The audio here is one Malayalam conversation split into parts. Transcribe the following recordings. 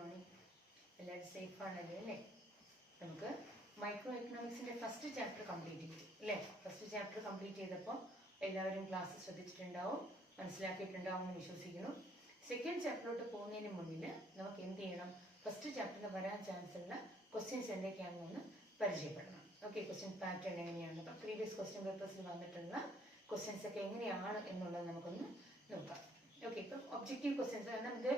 morning. എല്ലാവരും സേഫ് ആണല്ലേ അല്ലേ? നമുക്ക് മൈക്രോ എക്കണോമിക്സിന്റെ ഫസ്റ്റ് ചാപ്റ്റർ കംപ്ലീറ്റ് ചെയ്തു അല്ലേ? ഫസ്റ്റ് ചാപ്റ്റർ കംപ്ലീറ്റ് ചെയ്തപ്പോൾ എല്ലാവരും ക്ലാസ് ശ്രദ്ധിച്ചിട്ടുണ്ടാവും, മനസ്സിലാക്കിയിട്ടുണ്ടാവും എന്ന് വിശ്വസിക്കുന്നു. സെക്കൻഡ് ചാപ്റ്ററിലോട്ട് പോകുന്നതിന് മുന്നിൽ നമുക്ക് എന്ത് ചെയ്യണം? ഫസ്റ്റ് ചാപ്റ്ററിൽ വരാൻ ചാൻസ് ഉള്ള ക്വസ്റ്റ്യൻസ് എന്തൊക്കെയാണെന്ന് പരിചയപ്പെടണം. ഓക്കെ, ക്വസ്റ്റ്യൻ പാറ്റേൺ എങ്ങനെയാണ്, ഇപ്പം പ്രീവിയസ് ക്വസ്റ്റ്യൻ പേപ്പേഴ്സിൽ വന്നിട്ടുള്ള ക്വസ്റ്റ്യൻസ് ഒക്കെ എങ്ങനെയാണ് എന്നുള്ളത് നമുക്കൊന്ന് നോക്കാം. ഓക്കെ, ഇപ്പം ഒബ്ജക്റ്റീവ് ക്വസ്റ്റ്യൻസ്, കാരണം ഇത്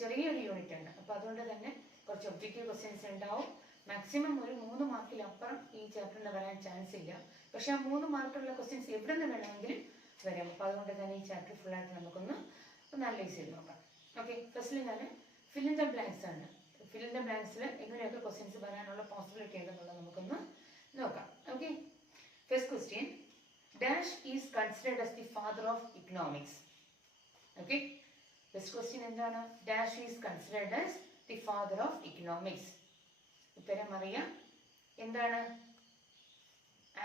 ചെറിയൊരു യൂണിറ്റ് ആണ്, അപ്പോൾ അതുകൊണ്ട് തന്നെ കുറച്ച് ഒബ്ജക്റ്റീവ് ക്വസ്റ്റ്യൻസ് ഉണ്ടാവും. മാക്സിമം ഒരു 3 മാർക്കിലപ്പുറം ഈ ചാപ്റ്ററിന് വരാൻ ചാൻസ് ഇല്ല. പക്ഷെ ആ 3 മാർക്കുള്ള ക്വസ്റ്റ്യൻസ് എവിടെ നിന്ന് വേണമെങ്കിലും വരാം. അപ്പോൾ അതുകൊണ്ട് തന്നെ ഈ ചാപ്റ്റർ ഫുള്ളായിട്ട് നമുക്കൊന്ന് അനലൈസ് ചെയ്ത് നോക്കാം. ഓക്കെ, ഫസ്റ്റിൽ ഞാൻ ഫിൽ ഇൻ ദ ബ്ലാങ്ക്സ് ആണ്. ഫിൽ ഇൻ ദ ബ്ലാങ്ക്സിൽ എങ്ങനെയൊക്കെ ക്വസ്റ്റ്യൻസ് വരാനുള്ള പോസിബിലിറ്റി ഉണ്ടെന്നുള്ളത് നമുക്കൊന്ന് നോക്കാം. Okay, first question, dash is considered as the father of economics. Okay, first question എന്താണ്? Dash is considered as the father of economics. ഉത്തരം അറിയാം, എന്താണ്?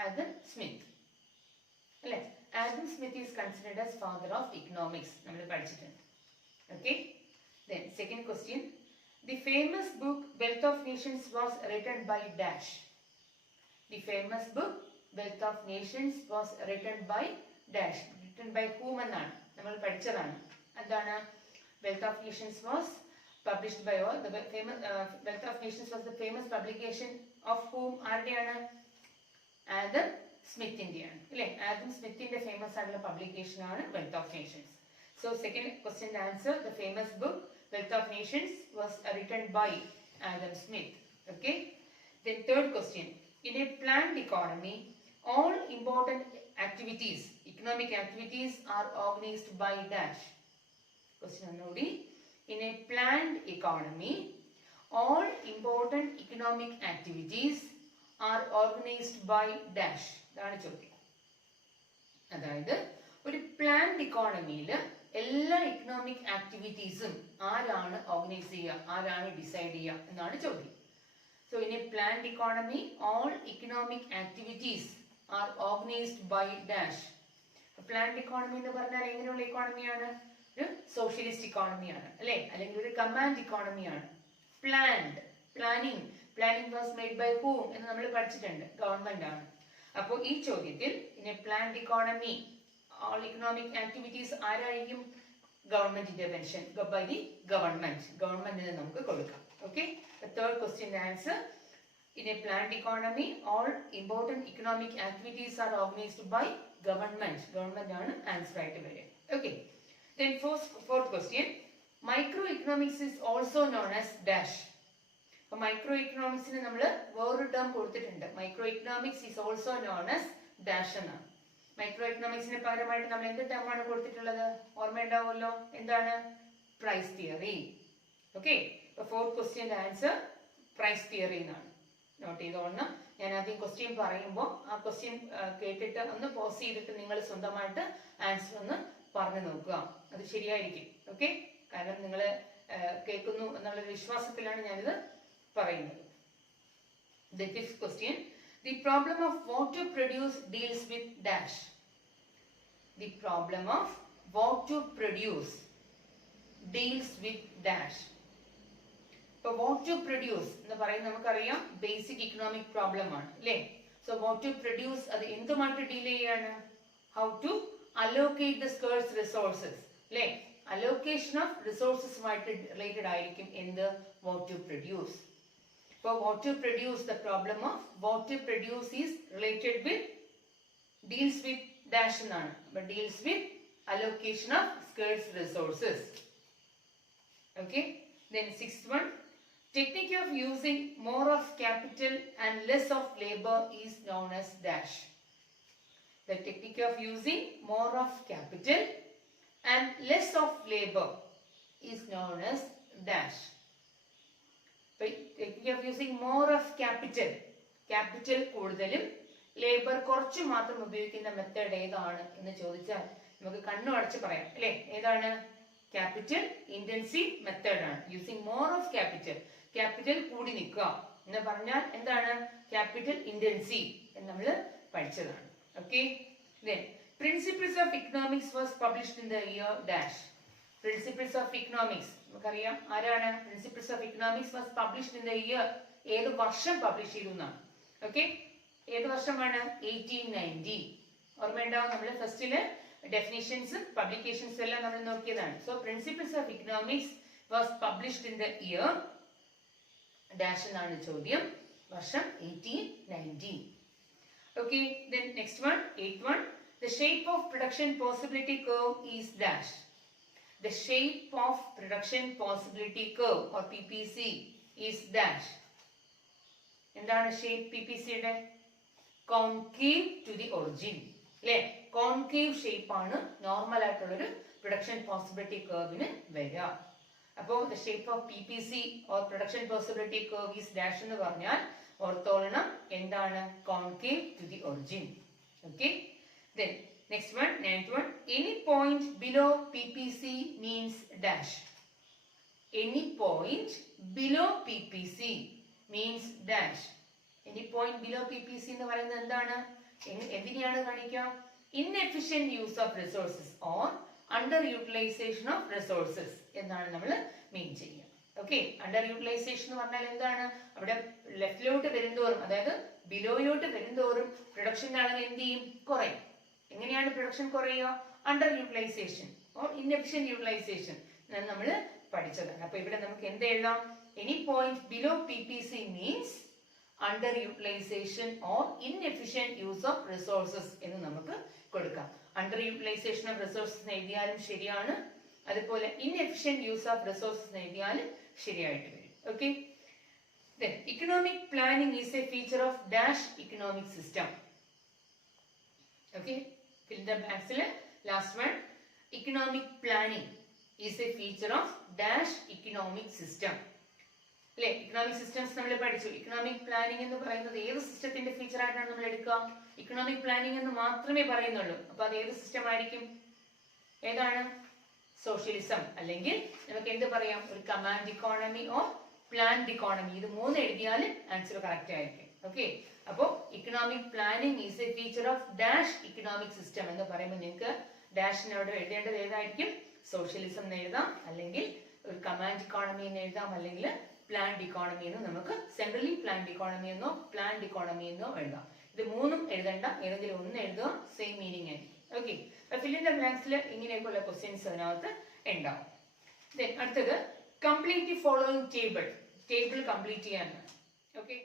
ആഡം സ്മിത്ത് അല്ലെ? Adam Smith is considered as father of economics, നമ്മൾ പഠിച്ചിട്ടുണ്ട്. Okay, then second question, the famous book Wealth of Nations was written by dash. The famous book Wealth of Nations was written by dash. Written by whom എന്നാണ് നമ്മൾ പഠിച്ചതാണ്. എന്താണ്? Wealth of Nations was published by all. The famous Wealth of Nations was the famous publication of whom? ആരുടെയാണ്? ആഡം സ്മിത്തിന്റെയാണ് അല്ലേ? ആഡം സ്മിത്തിന്റെ ഫേമസ് ആയിട്ടുള്ള പബ്ലിക്കേഷൻ ആണ് Wealth of Nations. So second question answer, the famous book Wealth of Nations was written by Adam Smith. Okay, then third question, in a planned economy all important activities, economic activities are organized by dash. Question only, in a planned economy all important economic activities are organized by dash. അതാണ് ചോദ്യം. അതായത് ഒരു പ്ലാൻഡ് ഇക്കോണമിയിൽ എല്ലാ ഇക്കണോമിക് ആക്ടിവിറ്റീസും ആരാണ് ഓർഗനൈസ് ചെയ്യുക, ആരാണ് ഡിസൈഡ് ചെയ്യുക എന്നാണ് ചോദ്യം. So in a planned economy all economic activities are organised by dash. Planned economy എന്ന് പറഞ്ഞാൽ എങ്ങനെയുള്ള ഇക്കോണമിയാണ്? ഒരു സോഷ്യലിസ്റ്റ് ഇക്കോണമിയാണ് അല്ലെ? അല്ലെങ്കിൽ ഒരു കമാൻഡ് ഇക്കോണമിയാണ്. Planned, planning was made by whom എന്ന് നമ്മൾ പഠിച്ചിട്ടുണ്ട്, ഗവൺമെന്റ് ആണ്. അപ്പോൾ ഈ ചോദ്യത്തിൽ in a planned economy all economic activities ആരായിരിക്കും? ഗവൺമെന്റ് ഇന്റർവെൻഷൻ ബൈ ദി ഗവൺമെന്റിന് നമുക്ക് കൊടുക്കാം. Okay, third question answer, in a planned economy all important economic activities are organized by government ആണ് ആൻസർ ആയിട്ട് വരിക. Okay, then fourth question, micro economics is also known as dash. അപ്പോൾ മൈക്രോ ഇക്കണോമിക്സിന് നമ്മൾ വേറൊരു ടേം കൊടുത്തിട്ടുണ്ട്. Microeconomics is also known as dash എന്നാണ്. മൈക്രോ എക്കണോമിക്സിന് പകരമായിട്ട് നമ്മൾ എന്ത് ടേമാണ് കൊടുത്തിട്ടുള്ളത്? ഓർമ്മയുണ്ടാവുമല്ലോ, എന്താണ്? Price theory. ഓക്കെ, ഇപ്പൊ ഫോർത്ത് ക്വസ്റ്റ്യന്റെ ആൻസർ പ്രൈസ് തിയറി എന്നാണ്. നോട്ട് ചെയ്തോളണം. ഞാൻ ആദ്യം ക്വസ്റ്റ്യൻ പറയുമ്പോൾ ആ ക്വസ്റ്റ്യൻ കേട്ടിട്ട് ഒന്ന് പോസ് ചെയ്തിട്ട് നിങ്ങൾ സ്വന്തമായിട്ട് ആൻസർ ഒന്ന് പറഞ്ഞു നോക്കുക, അത് ശരിയായിരിക്കും. ഓക്കെ, കാരണം നിങ്ങൾ കേൾക്കുന്നു എന്നുള്ള വിശ്വാസത്തിലാണ് ഞാനിത് പറയുന്നത്. The fifth question, the problem of what to produce deals with dash. The problem of what to produce deals with dash. So what to produce എന്ന് പറയുന്നത് നമുക്കറിയാം ബേസിക് ഇക്കണോമിക് പ്രോബ്ലം ആണ് അല്ലേ? സോ what to produce അത് എന്തുമായിട്ട് ഡീൽ ചെയ്യാണ്? How to allocate the scarce resources അല്ലേ? അലോക്കേഷൻ ഓഫ് റിസോഴ്സസുമായിട്ട് റിലേറ്റഡ് ആയിരിക്കും എന്ത്? what to produce. For what to produce, the problem of what to produce is related with, deals with dash എന്നാണ്, but deals with allocation of scarce resources. Okay, then sixth one, technique of using more of capital and less of labor is known as dash. The technique of using more of capital and less of labor is known as dash. Technique of using more of capital കൂടുതലും ലേബർ കുറച്ച് മാത്രം ഉപയോഗിക്കുന്ന മെത്തേഡ് ഏതാണ് എന്ന് ചോദിച്ചാൽ നമുക്ക് കണ്ണു അടച്ച് പറയാം അല്ലെ? ഏതാണ്? ക്യാപിറ്റൽ ഇന്റൻസീവ് മെത്തേഡ് ആണ്. യൂസിങ് മോർ ഓഫ് ക്യാപിറ്റൽ കൂടി നിൽക്കുക എന്ന് പറഞ്ഞാൽ എന്താണ്? ക്യാപിറ്റൽ ഇന്റൻസീവ് എന്ന് നമ്മൾ പഠിച്ചതാണ്. Okay, then Principles of Economics was published in the year dash. Principles of Economics നമുക്കറിയാം ആരാണ് principles of economics was published in the year, ഏത് വർഷം പബ്ലിഷ് ചെയ്തു എന്നാണ്. ഓക്കെ, ഏത് വർഷമാണ്? 1890. ഓർമ്മയുണ്ടാവും, നമ്മൾ ഫസ്റ്റില് ഡെഫിനിഷൻസും പബ്ലിക്കേഷൻസും എല്ലാം നമ്മൾ നോക്കിയതാണ്. So principles of economics was published in the year dash എന്നാണ് ചോദ്യം, വർഷം 1890. Okay, then next one, 8th one, the shape of production possibility curve is dash. The shape of production possibility curve or PPC is dash. എന്താണ് ഷേപ്പ് PPC യുടെ? കോൺകേവ് ടു ദി ഒറിജിൻ അല്ലേ? കോൺകേവ് ഷേപ്പ് ആണ് നോർമൽ ആയിട്ടുള്ളൊരു പ്രൊഡക്ഷൻ പോസിബിലിറ്റി കർവിന് വരിക. അപ്പോൾ the shape of PPC or production possibility curve is dash എന്ന് പറഞ്ഞാൽ ഓർത്തോളണം എന്താണ്? Concave to the origin. Okay, then next one, 9th one, any point below PPC means dash. Any point below PPC means dash. Any point below PPC എന്ന് പറയുന്നത് എന്താണ്? എന്തിനെയാണ് കാണിക്കുക? inefficient use of resources or underutilization of resources എന്നാണ് നമ്മൾ മീൻ ചെയ്യുക. ഓക്കെ, അണ്ടർ യൂട്ടിലൈസേഷൻ എന്ന് പറഞ്ഞാൽ എന്താണ്? അവിടെ ലെഫ്റ്റിലോട്ട് വരുന്തോറും, അതായത് ബിലോയോട്ട് വരുന്തോറും പ്രൊഡക്ഷന്റെ അളവ് എന്ത് ചെയ്യും? കുറയും. എങ്ങനെയാണ് പ്രൊഡക്ഷൻ കുറയുക? Underutilisation or inefficient utilisation നമ്മൾ പഠിച്ചതാണ്. അപ്പൊ ഇവിടെ നമുക്ക് എന്ത് എഴുതാം? Any point below PPC means underutilisation or inefficient use of resources എന്ന് നമുക്ക് കൊടുക്കാം. അണ്ടർ യൂട്ടിലൈസേഷൻ ഓഫ് റിസോഴ്സസ് എഴുതിയാലും ശരിയാണ്, അതുപോലെ ഇൻഎഫിഷ്യന്റ് യൂസ് ഓഫ് റിസോഴ്സസ് എഴുതിയാലും ശരിയായിട്ട് വരും. Okay, then economic planning is a feature of dash economic system. Okay, fill the blanks. Last one, economic planning is a feature of dash economic system. അല്ലെ, ഇക്കണോമിക് സിസ്റ്റംസ് നമ്മൾ പഠിച്ചു. ഇക്കണോമിക് പ്ലാനിംഗ് എന്ന് പറയുന്നത് ഏത് സിസ്റ്റത്തിന്റെ ഫീച്ചർ ആയിട്ടാണ് നമ്മൾ എടുക്കുക? ഇക്കണോമിക് പ്ലാനിംഗ് എന്ന് മാത്രമേ പറയുന്നുള്ളൂ. അപ്പൊ അത് ഏത് സിസ്റ്റം ആയിരിക്കും? ഏതാണ്? സോഷ്യലിസം, അല്ലെങ്കിൽ നമുക്ക് എന്ത് പറയാം? ഒരു command economy or planned economy. ഇത് മൂന്ന് എഴുതിയാൽ ആൻസർ കറക്റ്റ് ആയിരിക്കും. ഓക്കെ, അപ്പോൾ economic planning is a feature of dash economic system എന്ന് പറയുമ്പോൾ നിങ്ങൾക്ക് ഡാഷിനോട് എഴുതേണ്ടത് ഏതായിരിക്കും? സോഷ്യലിസം എന്ന് എഴുതാം, അല്ലെങ്കിൽ ഒരു കമാൻഡ് ഇക്കോണമി എന്ന് എഴുതാം, അല്ലെങ്കിൽ പ്ലാൻഡ് ഇക്കോണമി എന്ന് നമുക്ക് സെൻട്രലി പ്ലാൻഡ് ഇക്കോണമി എന്നോ പ്ലാൻഡ് ഇക്കോണമി എന്നോ എഴുതാം. ഇത് മൂന്നും എഴുതേണ്ട, ഏതെങ്കിലും ഒന്ന് എഴുതുക, സെയിം മീനിങ് ആയിരിക്കും. ഓക്കെ, ഫിൽ ഇൻ ദ ബ്ലാങ്ക്സിൽ ഇങ്ങനെയൊക്കെയുള്ള ക്വസ്റ്റ്യൻസ് അതിനകത്ത് ഉണ്ടാവും. ദെൻ അടുത്തത് complete the following table. Table complete ചെയ്യാനാണ്. ഓക്കെ,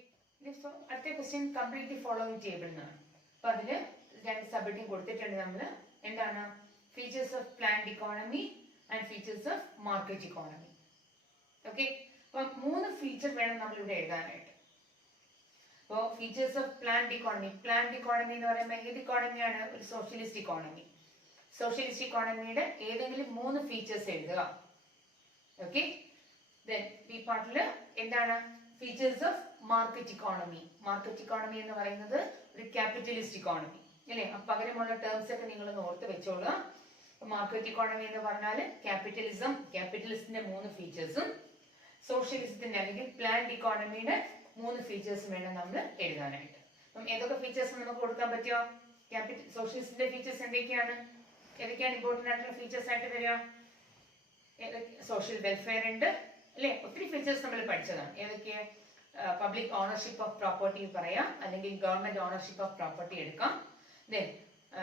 അടുത്ത question complete the following table എന്നാണ്. അപ്പൊ അതില് രണ്ട് സബ്ഹെഡിങ് കൊടുത്തിട്ടുണ്ട് നമ്മൾ. എന്താണ്? Features of planned economy and features of market economy. Okay, അപ്പൊ 3 ഫീച്ചർ വേണം നമ്മൾ ഇവിടെ എഴുതാനായിട്ട്. അപ്പോൾ features of planned economy. Planned economy എന്ന് പറയുമ്പോൾ ഏത് ഇക്കോണമിയാണ്? ഒരു സോഷ്യലിസ്റ്റ് ഇക്കോണമി. സോഷ്യലിസ്റ്റ് ഇക്കോണമിയുടെ ഏതെങ്കിലും 3 ഫീച്ചേഴ്സ് എഴുതുക. ഓക്കെ, ദെൻ ഈ പാർട്ടില് എന്താണ്? Features of market economy. Market economy എന്ന് പറയുന്നത് ഒരു ക്യാപിറ്റലിസ്റ്റ് ഇക്കോണമി അല്ലേ? അപ്പൊ പകരമുള്ള ടേംസ് ഒക്കെ നിങ്ങൾ ഓർത്ത് വെച്ചോളുക. മാർക്കറ്റ് ഇക്കോണമി എന്ന് പറഞ്ഞാൽ ക്യാപിറ്റലിസം, ക്യാപിറ്റലിസത്തിന്റെ 3 ഫീച്ചേഴ്സും സോഷ്യലിസത്തിന്റെ അല്ലെങ്കിൽ പ്ലാൻഡ് ഇക്കോണമിയുടെ 3 ഫീച്ചേഴ്സും വേണം നമ്മൾ എഴുതാനായിട്ട്. അപ്പം ഏതൊക്കെ ഫീച്ചേഴ്സ് നമുക്ക് കൊടുക്കാൻ പറ്റുമോ? സോഷ്യലിസത്തിന്റെ ഫീച്ചേഴ്സ് എന്തൊക്കെയാണ്? ഏതൊക്കെയാണ് ഇമ്പോർട്ടന്റ് ആയിട്ടുള്ള ഫീച്ചേഴ്സ് ആയിട്ട് വരിക? സോഷ്യൽ വെൽഫെയർ ഉണ്ട് അല്ലെ? ഒത്തിരി ഫീച്ചേഴ്സ് നമ്മൾ പഠിച്ചതാണ്. ഏതൊക്കെ? പബ്ലിക് ഓണർഷിപ്പ് ഓഫ് പ്രോപ്പർട്ടി പറയാം, അല്ലെങ്കിൽ ഗവൺമെന്റ് ഓണർഷിപ്പ് ഓഫ് പ്രോപ്പർട്ടി എടുക്കാം. ദെൻ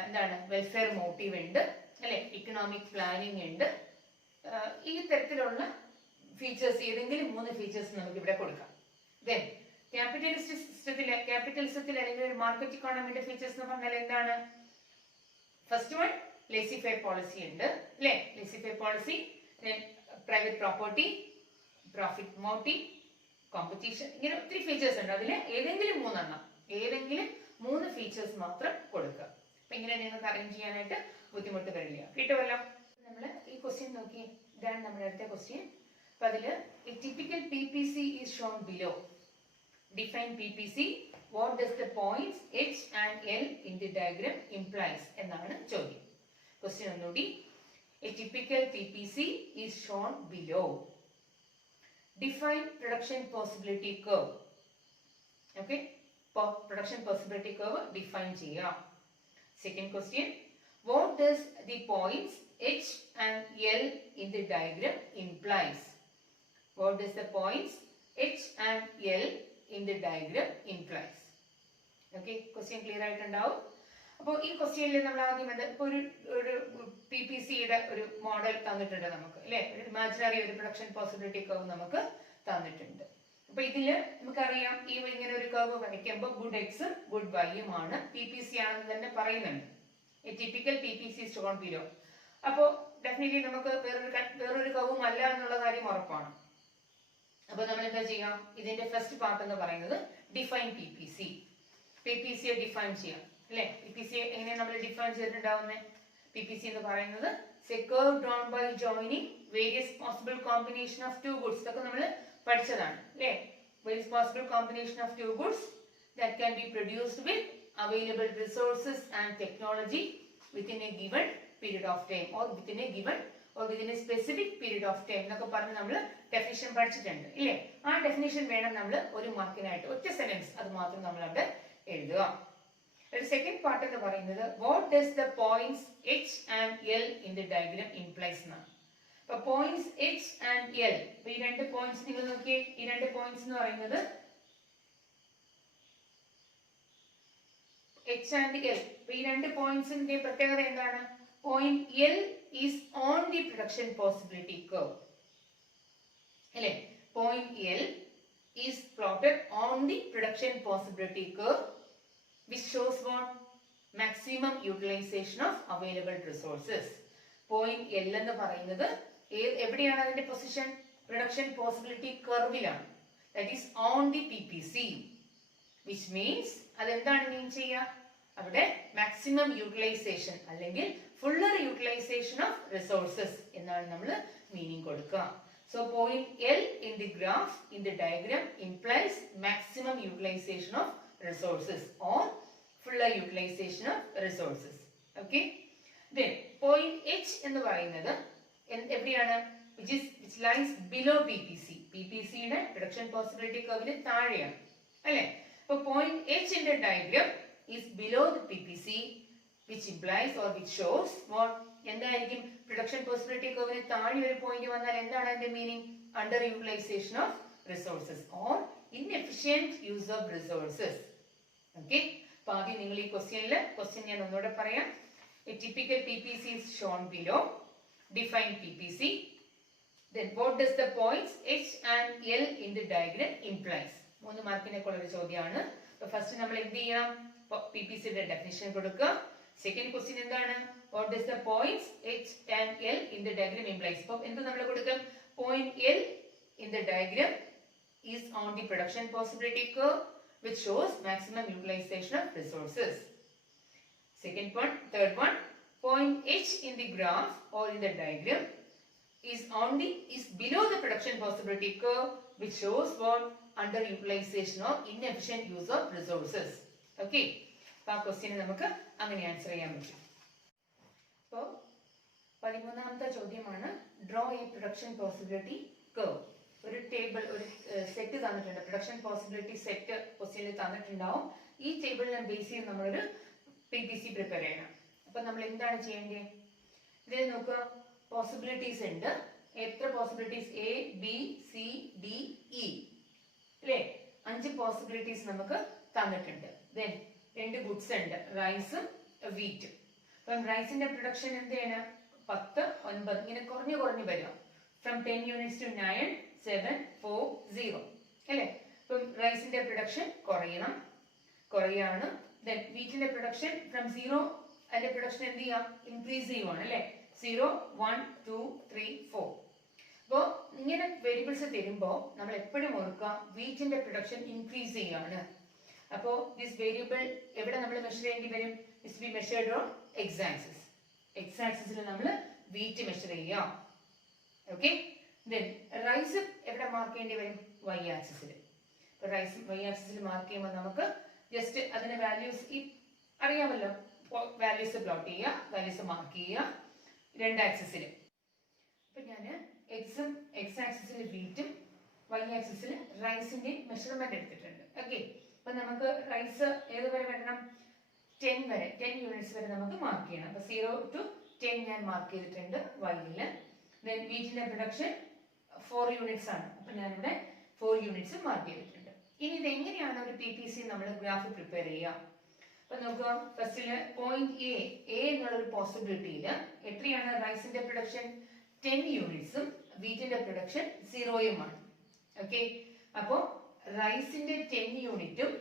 എന്താണ്? വെൽഫെയർ മോട്ടീവ് ഉണ്ട് അല്ലെ? ഇക്കണോമിക് പ്ലാനിങ് ഉണ്ട്. ഈ തരത്തിലുള്ള ഫീച്ചേഴ്സ് ഏതെങ്കിലും 3 ഫീച്ചേഴ്സ് നമുക്ക് ഇവിടെ കൊടുക്കാം. ദെൻ ക്യാപിറ്റലിസത്തിൽ അല്ലെങ്കിൽ ഒരു മാർക്കറ്റ് ഇക്കോണമിയുടെ ഫീച്ചേഴ്സ് എന്ന് പറഞ്ഞാൽ എന്താണ്? First one lazy fair policy ഉണ്ട് അല്ലെ? Lazy fair policy, private property, profit motive, competition, ഇങ്ങനെ ഒത്തിരി ഫീച്ചേഴ്സ് ഉണ്ട്. അതിൽ ഏതെങ്കിലും 3 ഫീച്ചേഴ്സ് മാത്രം കൊടുക്കുക. അപ്പൊ ഇങ്ങനെ നിങ്ങൾക്ക് അറേഞ്ച് ചെയ്യാനായിട്ട് ബുദ്ധിമുട്ട് വരില്ല. കിട്ടുമല്ലോ? നമ്മൾ ഈ ക്വസ്റ്റ്യൻ നോക്കി, ഇതാണ് നമ്മുടെ അടുത്ത ക്വസ്റ്റ്യൻ. അപ്പൊ അതില് typical PPC is shown below. Define PPC. What does the points H and L in the diagram implies എന്നാണ് ചോദ്യം. ക്വസ്റ്റ്യൻ ഒന്നുകൂടി. A typical PPC is shown below. Define production possibility curve. Okay, production possibility curve define ചെയ്യുക. Second question, what does the points H and L in the diagram implies? what does the points H and L in the diagram implies? Okay, question clear ആയിട്ടുണ്ടാവും. അപ്പോൾ ഈ ക്വസ്റ്റ്യനിൽ നമ്മൾ ആദ്യം ഇപ്പോൾ ഒരു PPCയുടെ ഒരു മോഡൽ തന്നിട്ടുണ്ട് നമുക്ക് അല്ലെ, ഒരു ഇമാജിനറി ഒരു പ്രൊഡക്ഷൻ പോസിബിലിറ്റി കർവ് നമുക്ക് തന്നിട്ടുണ്ട്. അപ്പൊ ഇതില് നമുക്കറിയാം ഈ ഇങ്ങനെ ഒരു കർവ് വരയ്ക്കുമ്പോൾ ഗുഡ് എക്സും ഗുഡ് വൈയും ആണ്, PPC ആണെന്ന് തന്നെ പറയുന്നുണ്ട്. Typical PPC stone below. അപ്പോൾ ഡെഫിനറ്റ്ലി നമുക്ക് വേറൊരു കർവും അല്ല എന്നുള്ള കാര്യം ഉറപ്പാണ്. അപ്പൊ നമ്മൾ എന്താ ചെയ്യാം, ഇതിന്റെ ഫസ്റ്റ് പാർട്ട് എന്ന് പറയുന്നത് ഡിഫൈൻ PPC. PPCയെ ഡിഫൈൻ ചെയ്യാം അല്ലെ. PPC എങ്ങനെയാണ് നമ്മൾ ഡിഫൈൻ ചെയ്തിട്ടുണ്ടാവുന്നത്? PPC എന്ന് പറയുന്നത് a curve drawn by joining various possible combination of two goods. ഇതൊക്കെ നമ്മൾ പഠിച്ചതാണ് അല്ലെ. Various possible combination of two goods that can be produced with available resources and technology within a given period of time or within a given or within a specific period of time എന്നൊക്കെ പറഞ്ഞ് നമ്മൾ ഡെഫിനിഷൻ പഠിച്ചിട്ടുണ്ട് ഇല്ലേ. ആ ഡെഫിനിഷൻ വേണം നമ്മൾ ഒരു മാർക്കിനായിട്ട് ഒറ്റ സെന്റൻസ് അത് മാത്രം നമ്മൾ അവിടെ എഴുതുക. ഒരു സെക്കൻഡ് പാർട്ട് എന്ന് പറയുന്നത് what does the points H and L in the diagram implies എന്നാണ്. അപ്പൊ പോയിന്റ്സ് H and L, ഈ രണ്ട് പോയിന്റ്സ് നിങ്ങൾ നോക്കിയേ, ഈ രണ്ട് പോയിന്റ്സ് എന്ന് പറയുന്നത് H and L. ഈ രണ്ട് പോയിന്റ്സിന്റെ പ്രത്യേകത എന്താണ്? Point L is on the production possibility curve അല്ലെ. Point L is plotted on the production possibility curve which shows what? Maximum utilization of available resources. Point L എന്ന് പറയുന്നത് എവിടെയാണ് അതിന്റെ പൊസിഷൻ? പ്രൊഡക്ഷൻ പോസിബിലിറ്റി കർവിലാണ്. That is on the PPC, which means അതെന്താണ് മീൻ ചെയ്യുക? അവിടെ മാക്സിമം യൂട്ടിലൈസേഷൻ അല്ലെങ്കിൽ ഫുള്ളർ യൂട്ടിലൈസേഷൻ ഓഫ് റിസോഴ്സസ് എന്നാണ് നമ്മൾ മീനിങ് കൊടുക്കുക. So point L in the graph in the diagram implies maximum utilization of resources or fuller utilization of resources. Okay. Then point H എന്ന് പറയുന്നത് എവിടെയാണ്? which lies below PPC. PPC യുടെ production possibility curve താഴെയാണ് അല്ലേ. അപ്പോൾ point H in the diagram is below the PPC, which implies or which shows what? എന്തായിരിക്കും? പ്രൊഡക്ഷൻ പോസിബിലിറ്റി കർവിന് താഴെ ഒരു പോയിന്റ് വന്നാൽ എന്താണ് അതിന്റെ meaning? Under utilisation of resources or inefficient use of resources. Okay. അപ്പൊ ആദ്യം നിങ്ങൾ ഈ ക്വസ്റ്റ്യൻ ഞാൻ ഒന്നുകൂടെ പറയാം. A typical PPC is shown below. Define PPC. Then what does the points H and L in the diagram implies? 3 മാർക്കിനേക്കുള്ള ഒരു ചോദ്യമാണ്. അപ്പൊ ഫസ്റ്റ് നമ്മൾ എന്ത് ചെയ്യാം? PPCയുടെ ഡെഫിനിഷൻ കൊടുക്കുക. സെക്കൻഡ് ക്വസ്റ്റ്യൻ എന്താണ്? What does the points H and L in the diagram implies? അപ്പോൾ എന്ത് നമ്മൾ കൊടുക്കാം? Point L in the diagram is on the production possibility curve which shows maximum utilization of resources. Second one, third one, point H in the graph or in the diagram is below the production possibility curve which shows what? Underutilization or inefficient use of resources. Okay. അപ്പോൾ ആ ക്വസ്റ്റ്യന് നമുക്ക് അങ്ങനെ ആൻസർ ചെയ്യാൻ പറ്റും. അപ്പോൾ 13ാമത്തെ ചോദ്യമാണ് draw A production possibility curve. ഒരു ടേബിൾ, ഒരു സെറ്റ് തന്നിട്ടുണ്ട്, പ്രൊഡക്ഷൻ പോസിബിലിറ്റി സെറ്റ് ക്വസ്റ്റ്യനിൽ തന്നിട്ടുണ്ടാവും. ഈ ടേബിളിനെ ബേസ് ചെയ്ത് നമ്മളൊരു PPC പ്രിപ്പയർ ചെയ്യണം. അപ്പൊ നമ്മൾ എന്താണ് ചെയ്യേണ്ടത്? ഇതിൽ നോക്കുക, പോസിബിലിറ്റീസ് ഉണ്ട്. എത്ര possibilities? A, B, C, D, E അല്ലേ. 5 പോസിബിലിറ്റീസ് നമുക്ക് തന്നിട്ടുണ്ട്. ദെൻ 2 ഗുഡ്സ് ഉണ്ട്, റൈസും വീറ്റും. അപ്പം റൈസിന്റെ പ്രൊഡക്ഷൻ എന്താണ്? 10, 9 ഇങ്ങനെ കുറഞ്ഞു വരിക. ഫ്രം 10 units to 9, 7, 4, 0 അല്ലേ. അപ്പം റൈസിന്റെ പ്രൊഡക്ഷൻ കുറയാണ്. ദെൻ വീറ്റിന്റെ പ്രൊഡക്ഷൻ ഫ്രം 0, അതിന്റെ പ്രൊഡക്ഷൻ എന്ത് ചെയ്യാം? ഇൻക്രീസ് ചെയ്യുവാണ് അല്ലേ. 0, 1, 2, 3, 4. അപ്പോൾ ഇങ്ങനെ വേരിയബിൾസ് തരുമ്പോൾ നമ്മൾ എപ്പോഴും ഓർക്കുക വീറ്റിന്റെ പ്രൊഡക്ഷൻ ഇൻക്രീസ് ചെയ്യാണ്. അപ്പോൾ ദിസ് വേരിയബിൾ എവിടെ നമ്മൾ മെഷർ ചെയ്യേണ്ടി വരും? It's B measured on X axis. X ആക്സിസിൽ നമ്മൾ വീറ്റ് മെഷർ ചെയ്യാം. ഓക്കെ. ദെൻ റൈസ് എവിടെ മാർക്ക് ചെയ്യേണ്ടി വരും? വൈ ആക്സിസിൽ. അപ്പോൾ റൈസ് വൈ ആക്സിസിൽ മാർക്ക് ചെയ്യുമ്പോൾ നമുക്ക് ജസ്റ്റ് അതിന്റെ വാല്യൂസ് അറിയാമല്ലോ. വാല്യൂസ് പ്ലോട്ട് ചെയ്യുക, വാല്യൂസ് മാർക്ക് ചെയ്യുക 2 ആക്സിസിൽ. അപ്പൊ ഞാൻ എക്സ് ആക്സിസിൽ വീറ്റും വൈ ആക്സിസിൽ റൈസിന്റെ മെഷർമെന്റ് എടുത്തിട്ടുണ്ട്. ഓക്കെ. അപ്പൊ നമുക്ക് റൈസ് ഏത് വരെ വരണം? 10 വരെ, 10 units വരെ നമുക്ക് മാർക്ക് ചെയ്യണം. അപ്പൊ 0 to 10 ഞാൻ മാർക്ക് ചെയ്തിട്ടുണ്ട് വൈയില്. ദെൻ വീറ്റിന്റെ പ്രൊഡക്ഷൻ 4 യൂണിറ്റ്സ് ആണ്. അപ്പൊ ഞാനിവിടെ 4 യൂണിറ്റ്സ് മാർക്ക് ചെയ്തിട്ടുണ്ട്. ഇനി ഇത് എങ്ങനെയാണ് ഒരു PPC നമ്മൾ ഗ്രാഫ് പ്രിപ്പയർ ചെയ്യുക? അപ്പൊ നോക്കുക, ഫസ്റ്റില് പോയിന്റ് എ എന്നുള്ള ഒരു പോസിബിലിറ്റിയിൽ എത്രയാണ് റൈസിന്റെ പ്രൊഡക്ഷൻ 10 യൂണിറ്റ്സും വീറ്റിന്റെ പ്രൊഡക്ഷൻ 0യുമാണ്. ഓക്കെ, അപ്പോ റൈസിന്റെ 10 യൂണിറ്റും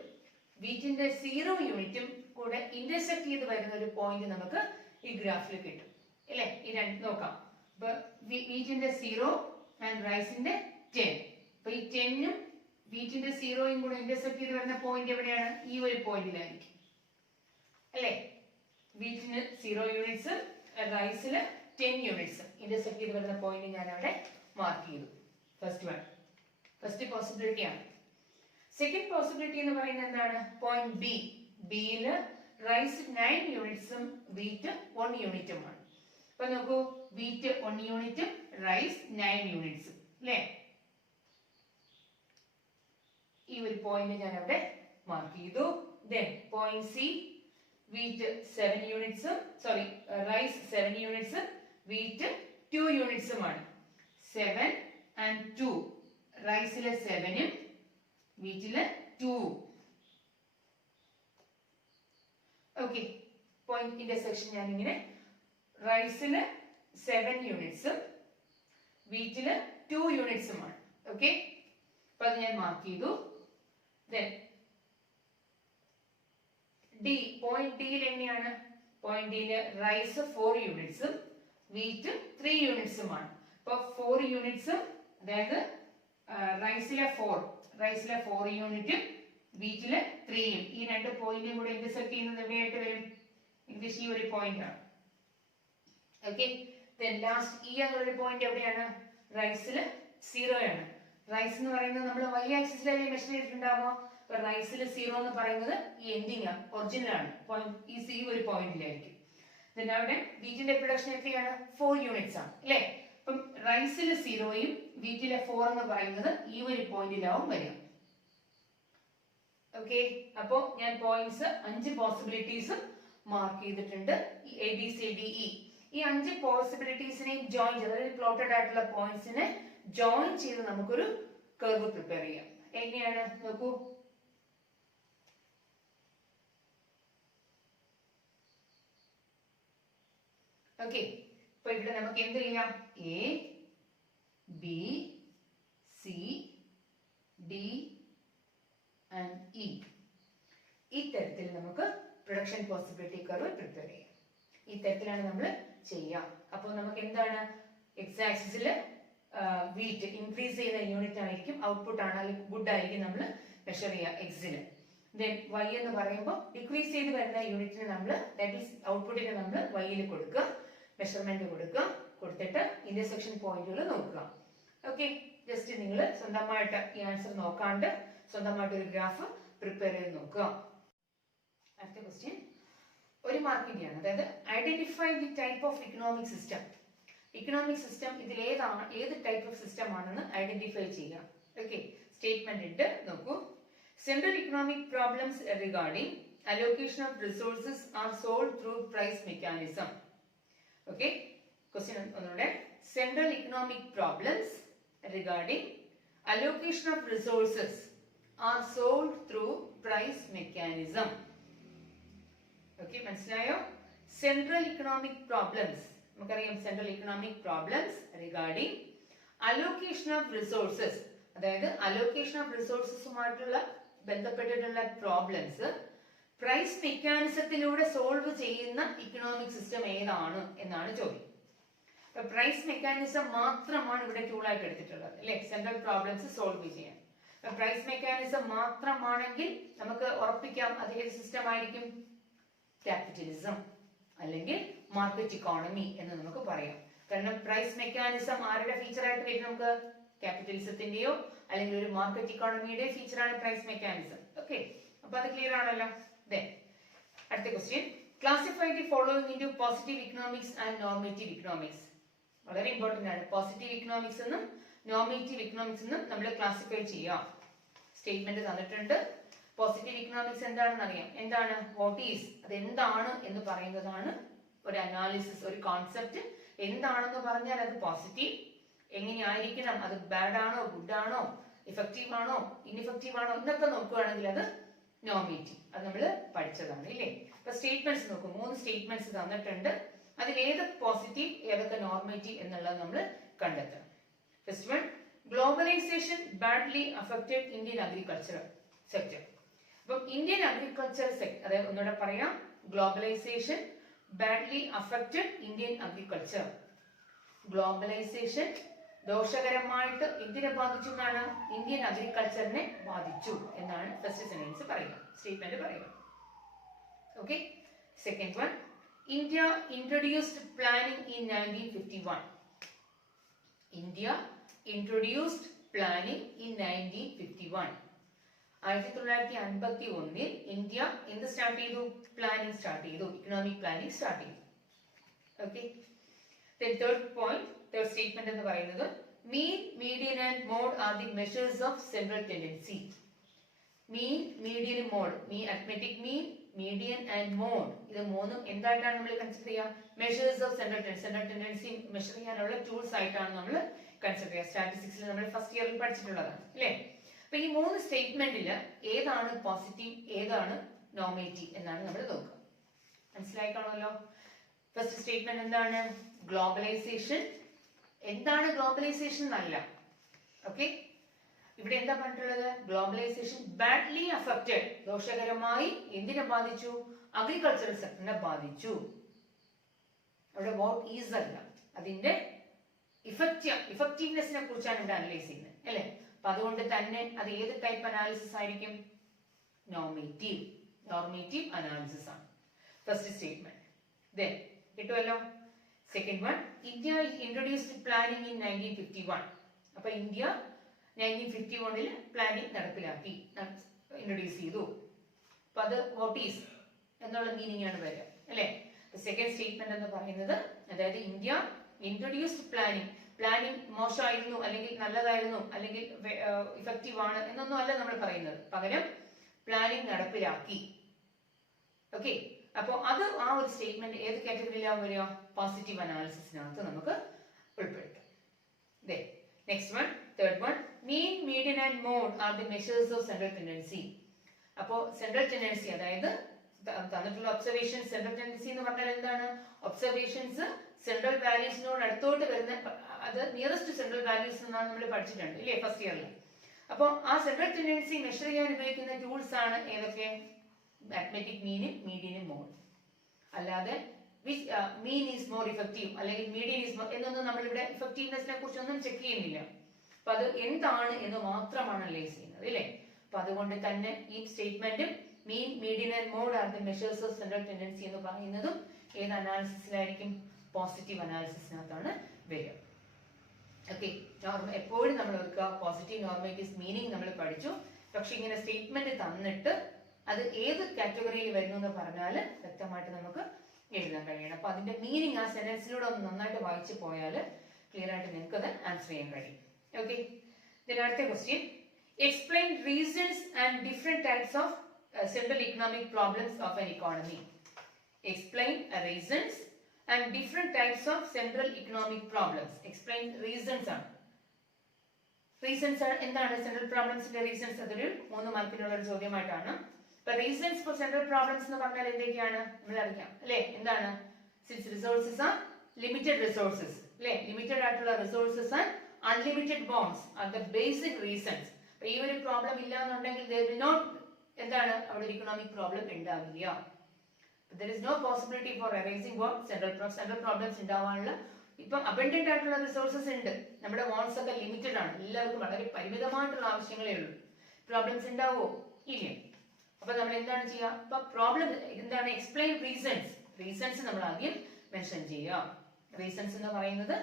വീറ്റിന്റെ 0 യൂണിറ്റും കൂടെ ഇന്റർസെക്ട് ചെയ്ത് വരുന്ന ഒരു പോയിന്റ് നമുക്ക് ഈ ഗ്രാഫിൽ കിട്ടും അല്ലേ? ഈ രണ്ട് നോക്കാം. അപ്പൊ വീറ്റിന്റെ 0 ആൻഡ് റൈസിന്റെ 10. അപ്പൊ ഈ 10ഉം വീറ്റിന്റെ 0യും കൂടെ ഇന്റർസെക്ട് ചെയ്ത് വരുന്ന പോയിന്റ് എവിടെയാണ്? ഈ ഒരു പോയിന്റിലായിരിക്കും അല്ലേ? വീറ്റിന് 0 യൂണിറ്റ്സ്, റൈസിന് 10 യൂണിറ്റ്സ് ഇന്റർസെക്ട് ചെയ്ത് വരുന്ന പോയിന്റ് ഞാൻ അവിടെ മാർക്ക് ചെയ്തു. ഫസ്റ്റ് പോസിബിലിറ്റി ആണ്. സെക്കൻഡ് പോസിബിലിറ്റി എന്ന് പറയുന്നത് എന്താണ്? Point B. ബിയില് റൈസ് 9 യൂണിറ്റ്സും വീറ്റ് 1 യൂണിറ്റുമാണ്. അപ്പൊ നോക്കൂ, വീറ്റ് 1 യൂണിറ്റും റൈസ് 9 യൂണിറ്റ്സും അല്ലേ? ഈ ഒരു പോയിന്റ് ഞാൻ അവിടെ മാർക്ക് ചെയ്തു. ദെൻ പോയിന്റ് സി, വീറ്റ് 7 യൂണിറ്റ്സും റൈസ് 7 യൂണിറ്റ്സും വീറ്റ് 2 യൂണിറ്റ്സുമാണ്. 7 and 2. റൈസിലെ 7ഉം വീറ്റിലെ 2ഉം. ഓക്കെ, പോയിന്റ് ഇന്റർസെക്ഷൻ ഞാൻ ഇങ്ങനെ റൈസില് 7 യൂണിറ്റ്സും വീറ്റില് 2 യൂണിറ്റ്സുമാണ്. ഓക്കെ, അപ്പൊ അത് ഞാൻ മാർക്ക് ചെയ്തു. Then ഡി, പോയിന്റ് ഡിയിൽ എങ്ങനെയാണ്? പോയിന്റ് ഡിയില് റൈസ് 4 യൂണിറ്റ്സും വീറ്റ് 3 യൂണിറ്റ്സുമാണ്. അപ്പൊ 4 യൂണിറ്റ്സും, അതായത് റൈസിലെ 4 യൂണിറ്റും വീറ്റിലെ 3യും, ഈ രണ്ട് പോയിന്റും കൂടെ ഇന്റർസെക്ട് ചെയ്യുന്നത് എവിടെയായിട്ട് വരും? ഏകദേശം ഈ ഒരു പോയിന്റ് ആണ്. ഓക്കെ, ദെൻ ലാസ്റ്റ് ഇ എന്നുള്ളൊരു പോയിന്റ് എവിടെയാണ്? റൈസില് 0 ആണ്. റൈസ് എന്ന് പറയുന്നത് നമ്മൾ y ആക്സിസിലല്ലേ മെഷർ ചെയ്തിട്ടുണ്ടാവുക. അപ്പൊ റൈസില് 0 എന്ന് പറയുന്നത് ഈ എൻഡിങ് ആണ്, ഒറിജിനൽ ആണ്. ഈ ഒരു പോയിന്റിലായിരിക്കും. ദെൻ അവിടെ വീറ്റിന്റെ പ്രൊഡക്ഷൻ എത്രയാണ്? 4 യൂണിറ്റ്സ് ആണ് അല്ലേ? അപ്പം റൈസില് 0യും വീറ്റിലെ 4 എന്ന് പറയുന്നത് ഈ ഒരു പോയിന്റിലാവും വരിക. ഓക്കെ, അപ്പോ ഞാൻ പോയിന്റ്സ് 5 പോസിബിലിറ്റീസും മാർക്ക് ചെയ്തിട്ടുണ്ട്. ABCDE ഈ 5 പോസിബിലിറ്റീസിനെയും ജോയിൻ ചെയ്ത്, അതായത് പ്ലോട്ടഡ് ആയിട്ടുള്ള പോയിന്റ്സിനെ ജോയിൻ ചെയ്ത് നമുക്കൊരു കർവ് പ്രിപ്പയർ ചെയ്യാം. എങ്ങനെയാണ് നോക്കൂ. ഓക്കെ, ഇപ്പൊ ഇവിടെ നമുക്ക് എന്ത് ചെയ്യാം? A, B, C, D and E. ഈ തരത്തിൽ നമുക്ക് പ്രൊഡക്ഷൻ പോസിബിലിറ്റി കർവ് പ്രിപ്പയർ ചെയ്യാം. ഈ തരത്തിലാണ് നമ്മൾ ചെയ്യാം. അപ്പോൾ നമുക്ക് എന്താണ്? എക്സ് ആക്സിസിൽ വീറ്റ് ഇൻക്രീസ് ചെയ്യുന്ന യൂണിറ്റ് ആയിരിക്കും, ഔട്ട്പുട്ട് ആണ്, അല്ലെങ്കിൽ ഗുഡ് ആയിരിക്കും നമ്മൾ മെഷർ ചെയ്യുക എക്സിന്. ദെൻ y എന്ന് പറയുമ്പോൾ ഡിക്രീസ് ചെയ്ത് വരുന്ന യൂണിറ്റിന് നമ്മൾ, ദാറ്റ് ഈസ് ഔട്ട്പുട്ടിന് നമ്മൾ y-യിൽ കൊടുക്കുക, മെഷർമെന്റ് കൊടുത്തിട്ട് ഇന്റർസെക്ഷൻ പോയിന്റുകൾ നോക്കുക. ഓക്കെ, ജസ്റ്റ് നിങ്ങൾ സ്വന്തമായിട്ട് ഈ ആൻസർ നോക്കാണ്ട് സ്വന്തമായിട്ട് ഒരു ഗ്രാഫ് പ്രിപ്പയർ ചെയ്ത് നോക്കുക. അടുത്ത ക്വസ്റ്റ്യൻ ഒരു മാർക്കിന്റെയാണ്, അതായത് identify the type of economic system. Economic system ഇതിൽ ഏത് ടൈപ്പ് ഓഫ് സിസ്റ്റം ആണെന്ന് ഐഡന്റിഫൈ ചെയ്യുക. ഓക്കെ, സ്റ്റേറ്റ്മെന്റ് ഉണ്ട്, നോക്കൂ. Central economic problems regarding allocation of resources are solve through price mechanism. Okay, question ഒന്നുകൂടെ. Central economic problems regarding allocation of resources are solve through price mechanism. Okay, മനസ്സിലായോ? സെൻട്രൽ ഇക്കണോമിക് പ്രോബ്ലംസ്, നമുക്കറിയാം central economic problems regarding allocation of resources, അതായത് അലോക്കേഷൻ ഓഫ് റിസോഴ്സസുമായിട്ടുള്ള ബന്ധപ്പെട്ടിട്ടുള്ള പ്രോബ്ലംസ് പ്രൈസ് മെക്കാനിസത്തിലൂടെ സോൾവ് ചെയ്യുന്ന ഇക്കണോമിക് സിസ്റ്റം ഏതാണ് എന്നാണ് ചോദ്യം. പ്രൈസ് മെക്കാനിസം മാത്രമാണ് ഇവിടെ ടൂളായിട്ട് എടുത്തിട്ടുള്ളത് അല്ലെ, സെൻട്രൽ പ്രോബ്ലംസ് സോൾവ് ചെയ്യാൻ. പ്രൈസ് മെക്കാനിസം മാത്രമാണെങ്കിൽ നമുക്ക് ഉറപ്പിക്കാം അത് ഏത് സിസ്റ്റം ആയിരിക്കും? ക്യാപിറ്റലിസം അല്ലെങ്കിൽ മാർക്കറ്റ് ഇക്കോണമി എന്ന് നമുക്ക് പറയാം. കാരണം പ്രൈസ് മെക്കാനിസം ആരുടെ ഫീച്ചർ ആയിട്ട് വരും? നമുക്ക് ക്യാപിറ്റലിസത്തിന്റെയോ അല്ലെങ്കിൽ ഒരു മാർക്കറ്റ് ഇക്കോണമിയുടെ ഫീച്ചറാണ് പ്രൈസ് മെക്കാനിസം. ഓക്കെ, അപ്പൊ അത് ക്ലിയർ ആണല്ലോ. അടുത്ത question, classify the following into positive economics and normative economics. വളരെ ഇമ്പോർട്ടന്റ് ആണ്. പോസിറ്റീവ് ഇക്കണോമിക്സ് എന്നും നോർമേറ്റീവ് ഇക്കണോമിക്സ് എന്നും നമ്മൾ ക്ലാസിഫൈ ചെയ്യാം. സ്റ്റേറ്റ്മെന്റ് തന്നിട്ടുണ്ട്. പോസിറ്റീവ് ഇക്കണോമിക്സ് എന്താണെന്ന് അറിയാം. എന്താണ്? വാട്ട് ഈസ്, അത് എന്താണ് എന്ന് പറയുന്നതാണ് ഒരു അനാലിസിസ്, ഒരു കോൺസെപ്റ്റ്. എന്താണെന്ന് പറഞ്ഞാൽ അത് പോസിറ്റീവ്, എങ്ങനെയായിരിക്കണം, അത് ബാഡ് ആണോ ഗുഡ് ആണോ ഇഫക്റ്റീവ് ആണോ ഇൻഇഫക്റ്റീവ് ആണോ എന്നൊക്കെ നോക്കുകയാണെങ്കിൽ അത് നോർമേറ്റീവ്. അത് നമ്മൾ പഠിച്ചതാണ് ഇല്ലേ. അപ്പൊ സ്റ്റേറ്റ്മെന്റ്സ് നോക്കും, 3 സ്റ്റേറ്റ്മെന്റ്സ് തന്നിട്ടുണ്ട്. അതിൽ ഏത് പോസിറ്റീവ് ഏതൊക്കെ നോർമേറ്റീവ് എന്നുള്ളത് നമ്മൾ കണ്ടെത്തണം. First one, globalization badly affected Indian agriculture sector. അപ്പം ഇന്ത്യൻ അഗ്രികൾച്ചർ സെക്ടർ, അതായത് ഒന്നുകൂടെ പറയാം, globalization badly affected Indian agriculture. Globalization ദോഷകരമായിട്ട് എന്തിനെ ബാധിച്ചു എന്നാണ്? ഇന്ത്യൻ അഗ്രികൾച്ചറിനെ ബാധിച്ചു എന്നാണ് ഫസ്റ്റ് സെന്റൻസ് പറയുക, സ്റ്റേറ്റ്മെന്റ് പറയുക. Okay. Second one, India introduced planning in 1951. India introduced planning in 1951. 1951 India എന്ത് സ്റ്റാർട്ട് ചെയ്തു? പ്ലാനിംഗ് സ്റ്റാർട്ട് ചെയ്തു, ഇക്കണോമിക് പ്ലാനിംഗ് സ്റ്റാർട്ട് ചെയ്തു. Okay. Third point, third statement എന്ന് പറയുന്നത് മീൻ, median and mode are the measures of central tendency. Mean, median, mode. Arithmetic mean, median and mode, ഇത് മൂന്നും എന്തായിട്ടാണ് നമ്മൾ കൺസിഡർ ചെയ്യുക? Measures of central tendency measure ചെയ്യാനുള്ള ടൂൾസ് ആയിട്ടാണ് നമ്മൾ കൺസിഡർ ചെയ്യുക. സ്റ്റാറ്റിസ്റ്റിക്സിൽ നമ്മൾ ഫസ്റ്റ് ഇയറിൽ പഠിച്ചിട്ടുള്ളതാണ് അല്ലേ. അപ്പൊ ഈ 3 സ്റ്റേറ്റ്മെന്റിൽ ഏതാണ് പോസിറ്റീവ് ഏതാണ് നോർമേറ്റീവ് എന്നാണ് നമ്മൾ നോക്കുക. മനസ്സിലായി കാണുമല്ലോ. ഫസ്റ്റ് സ്റ്റേറ്റ്മെന്റ് എന്താണ്? ഗ്ലോബലൈസേഷൻ. എന്താണ് ഗ്ലോബലൈസേഷൻ എന്നല്ല. ഓക്കെ. ഇവിടെ എന്താ പറഞ്ഞിട്ടുള്ളത്? ഗ്ലോബലൈസേഷൻ ബാഡ്ലി അഫക്റ്റഡ്, ദോഷകരമായി എന്തിനെ ബാധിച്ചു? അഗ്രികൾച്ചറൽ സെക്ടറിനെ ബാധിച്ചു. അവിടെ വാട്ട് ഈസ് അല്ല, അതിന്റെ ഇഫക്റ്റീവ്നെസിനെ കുറിച്ചാണ് ഇവിടെ അനലൈസ് ചെയ്യുന്നത് അല്ലെ. അപ്പൊ അതുകൊണ്ട് തന്നെ അത് ഏത് ടൈപ്പ് അനാലിസിസ് ആയിരിക്കും? നോർമേറ്റീവ് അനാലിസിസ് ആണ് ഫസ്റ്റ് സ്റ്റേറ്റ്മെന്റ്. ദെൻ കിട്ടുമല്ലോ. Second one, India introduced planning in 1951. അപ്പൊ ഇന്ത്യ 1951 പ്ലാനിംഗ് നടപ്പിലാക്കി, ഇൻട്രൊഡ്യൂസ് ചെയ്തു. അപ്പൊ അത് വാട്ട് ഈസ് എന്നുള്ള മീനിങ് ആണ് വരിക അല്ലെ. സെക്കൻഡ് സ്റ്റേറ്റ്മെന്റ് എന്ന് പറയുന്നത്, അതായത് ഇന്ത്യ ഇൻട്രൊഡ്യൂസ്ഡ് പ്ലാനിംഗ് മോശമായിരുന്നു അല്ലെങ്കിൽ നല്ലതായിരുന്നു അല്ലെങ്കിൽ ഇഫക്റ്റീവ് ആണ് എന്നൊന്നും അല്ല നമ്മൾ പറയുന്നത്. പകരം പ്ലാനിംഗ് നടപ്പിലാക്കി. ഓക്കെ. അപ്പോൾ അത് ആ ഒരു സ്റ്റേറ്റ്മെന്റ് ഏത് കാറ്റഗറിയിലാണ് വരിക? പോസിറ്റീവ് അനാലിസിസിനകത്ത് നമുക്ക് ഉൾപ്പെടുത്താം. Next one, third one, mean, median and mode are the measures of central tendency. അപ്പോ സെൻട്രൽ ടെൻഡൻസി, അതായത് തന്നിട്ടുള്ള ഒബ്സർവേഷൻസ്. സെൻട്രൽ ടെൻഡൻസി എന്ന് പറഞ്ഞാൽ എന്താണ്? ഒബ്സർവേഷൻസ് സെൻട്രൽ വാല്യൂസിനോട് അടുത്തോട്ട് വരുന്ന, അത് നിയറസ്റ്റ് സെൻട്രൽ വാല്യൂസ് എന്നാണ് നമ്മൾ പഠിച്ചിട്ടുണ്ട് ഇല്ലേ ഫസ്റ്റ് ഇയറിൽ. അപ്പോൾ ആ സെൻട്രൽ ടെൻഡൻസി മെഷർ ചെയ്യാൻ ഉപയോഗിക്കുന്ന ടൂൾസ് ആണ് ഏതൊക്കെ? അരിത്മെറ്റിക് മീനും മീഡിയനും മോഡ്. അല്ലാതെ മീൻ ഈസ് മോർ ഇഫക്റ്റീവ് അല്ലെങ്കിൽ മീഡിയൻ ഈസ് മോർ എന്നൊന്നും നമ്മളിവിടെ ഇഫക്റ്റീവ്നെസിനെ കുറിച്ചൊന്നും ചെക്ക് ചെയ്യുന്നില്ല. അപ്പൊ അത് എന്താണ് എന്ന് മാത്രമാണ് അനലൈസ് ചെയ്യുന്നത് അല്ലേ. അപ്പൊ അതുകൊണ്ട് തന്നെ ഈ സ്റ്റേറ്റ്മെന്റും mean, median and mode are the measures of central tendency എന്ന് പറയുന്നതും ഏത് അനാലിസിസിലായിരിക്കും? പോസിറ്റീവ് അനാലിസിസിനകത്താണ് വരിക. ഓക്കെ. എപ്പോഴും നമ്മൾ ഓർക്കുക, പോസിറ്റീവ് നോർമേറ്റീവ് മീനിങ് നമ്മൾ പഠിച്ചു. പക്ഷെ ഇങ്ങനെ സ്റ്റേറ്റ്മെന്റ് തന്നിട്ട് അത് ഏത് കാറ്റഗറിയിൽ വരുന്നു എന്ന് പറഞ്ഞാൽ വ്യക്തമായിട്ട് നമുക്ക് എഴുതാൻ കഴിയണം. അപ്പൊ അതിന്റെ മീനിങ് ആ സെന്റൻസിലൂടെ ഒന്ന് നന്നായിട്ട് വായിച്ചു പോയാൽ ക്ലിയർ ആയിട്ട് നിങ്ങൾക്ക് അത് ആൻസർ ചെയ്യാൻ കഴിയും. ഓക്കെ. അടുത്ത question, explain reasons and different types of central economic problems of an economy. Explain reasons and different types of central economic problems. Explain reasons ആണ്. റീസൺസ് എന്താണ് സെൻട്രൽ പ്രോബ്ലംസിന്റെ റീസൺസ്? അതൊരു 3 മാർക്കിനുള്ള ഒരു ചോദ്യമായിട്ടാണ്. ഇപ്പൊ റീസൺസ് ഫോർ സെൻട്രൽ പ്രോബ്ലംസ് എന്ന് പറഞ്ഞാൽ എന്തൊക്കെയാണ് നമ്മൾ അറിയാം അല്ലെ. എന്താണ്? Since resources R limited resources അല്ലെ, ലിമിറ്റഡ് ആയിട്ടുള്ള resources and unlimited bonds are the basic reasons. ഈ ഒരു പ്രോബ്ലം ഇല്ല എന്നുണ്ടെങ്കിൽ there will not എന്താണ് അവിടെ ഇക്കണോമിക് പ്രോബ്ലം ഉണ്ടാവില്ല. there is no possibility for arising what central problems ഉണ്ടാവാനുള്ള. ഇപ്പം അബണ്ടന്റ് ആയിട്ടുള്ള റിസോഴ്സസ് ഉണ്ട്, നമ്മുടെ വോൺസ് ഒക്കെ ലിമിറ്റഡ് ആണ്, എല്ലാവർക്കും വളരെ പരിമിതമായിട്ടുള്ള ആവശ്യങ്ങളേ ഉള്ളൂ. പ്രോബ്ലംസ് ഉണ്ടാവോ? ഇല്ല. അപ്പൊ നമ്മൾ എന്താണ് ചെയ്യുക? ഇപ്പൊ പ്രോബ്ലം എന്താണ്? എക്സ്പ്ലെയിൻ റീസൺസ് നമ്മൾ ആദ്യം മെൻഷൻ ചെയ്യുക. റീസൺസ് എന്ന് പറയുന്നത്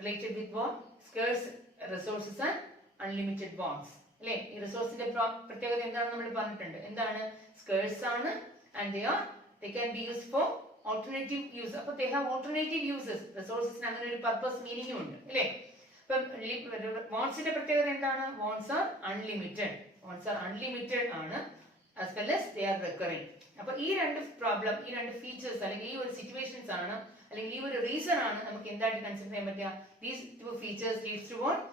related with what? Scarce resources and unlimited bonds അല്ലെ. ഈ റിസോഴ്സിന്റെ പ്രത്യേകത എന്താണെന്ന് നമ്മൾ പറഞ്ഞിട്ടുണ്ട്. എന്താണ്? സ്കേഴ്സ് ആണ് and they can be used for alternative use. അപ്പൊ they have alternative uses. റിസോഴ്സസിന് അങ്ങനെ ഒരു പർപ്പസ് മീനിങ്ങും ഉണ്ട് അല്ലേ. ഇപ്പം ബോണ്ട്സിന്റെ പ്രത്യേകത എന്താണ്? ബോണ്ട്സ് ആർ അൺലിമിറ്റഡ് ആണ്, as well as they are recurring. അപ്പൊ ഈ രണ്ട് ഫീച്ചേഴ്സ് അല്ലെങ്കിൽ ഈ ഒരു സിറ്റുവേഷൻസ് ആണ് അല്ലെങ്കിൽ ഈ ഒരു റീസൺ ആണ് നമുക്ക് എന്തായിട്ട് കൺസിഡർ ചെയ്യാൻ പറ്റുക? These two features leads to what?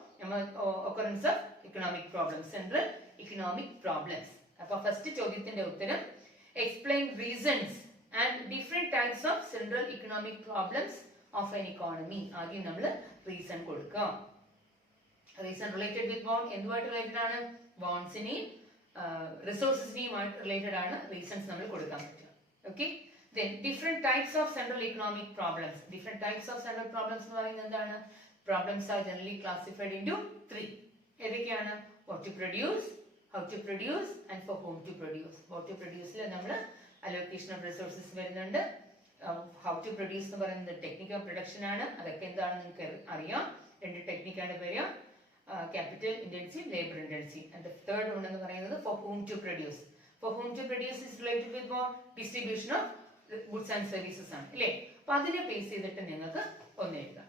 occurrence of economic problems, central economic problems. അപ്പോൾ ഫസ്റ്റ് ചോദ്യത്തിന്റെ ഉത്തരം explain reasons and different types of central economic problems of an economy. ആദ്യം നമ്മൾ റീസൺ കൊടുക്കുക. Reason related with what? എന്തുമായിട്ട് റിലേറ്റഡ് ആണ്? വാണ്ട്സിനെയും റിസോഴ്സസിനെയുമായിട്ട് റിലേറ്റഡ് ആണ് റീസൺസ് നമ്മൾ കൊടുക്കാൻ പറ്റുക. Okay. Then different types of central economic problems. Different types of central problems എന്ന് പറയുന്നത് എന്താണ്? Problems are generally classified into 3. ഏതൊക്കെയാണ്? What to produce, how to produce and for whom to produce. What to produce ൽ നമ്മൾ allocation of resources വരുന്നുണ്ട്. How to produce എന്ന് പറയുന്നത് ടെക്നിക്കൽ പ്രൊഡക്ഷൻ ആണ്. അതൊക്കെ എന്താണ് നിങ്ങൾക്ക് അറിയാം. രണ്ട് ടെക്നിക്കാണ് വരിക, capital intensive, labor intensive. And the third one എന്ന് പറയുന്നത് for whom to produce. For whom to produce is related with what? Distribution of goods and services ആണ് അല്ലേ? അപ്പൊ അതിനെ ബേസ് ചെയ്തിട്ട് നിങ്ങൾക്ക് ഒന്ന് എഴുതാം.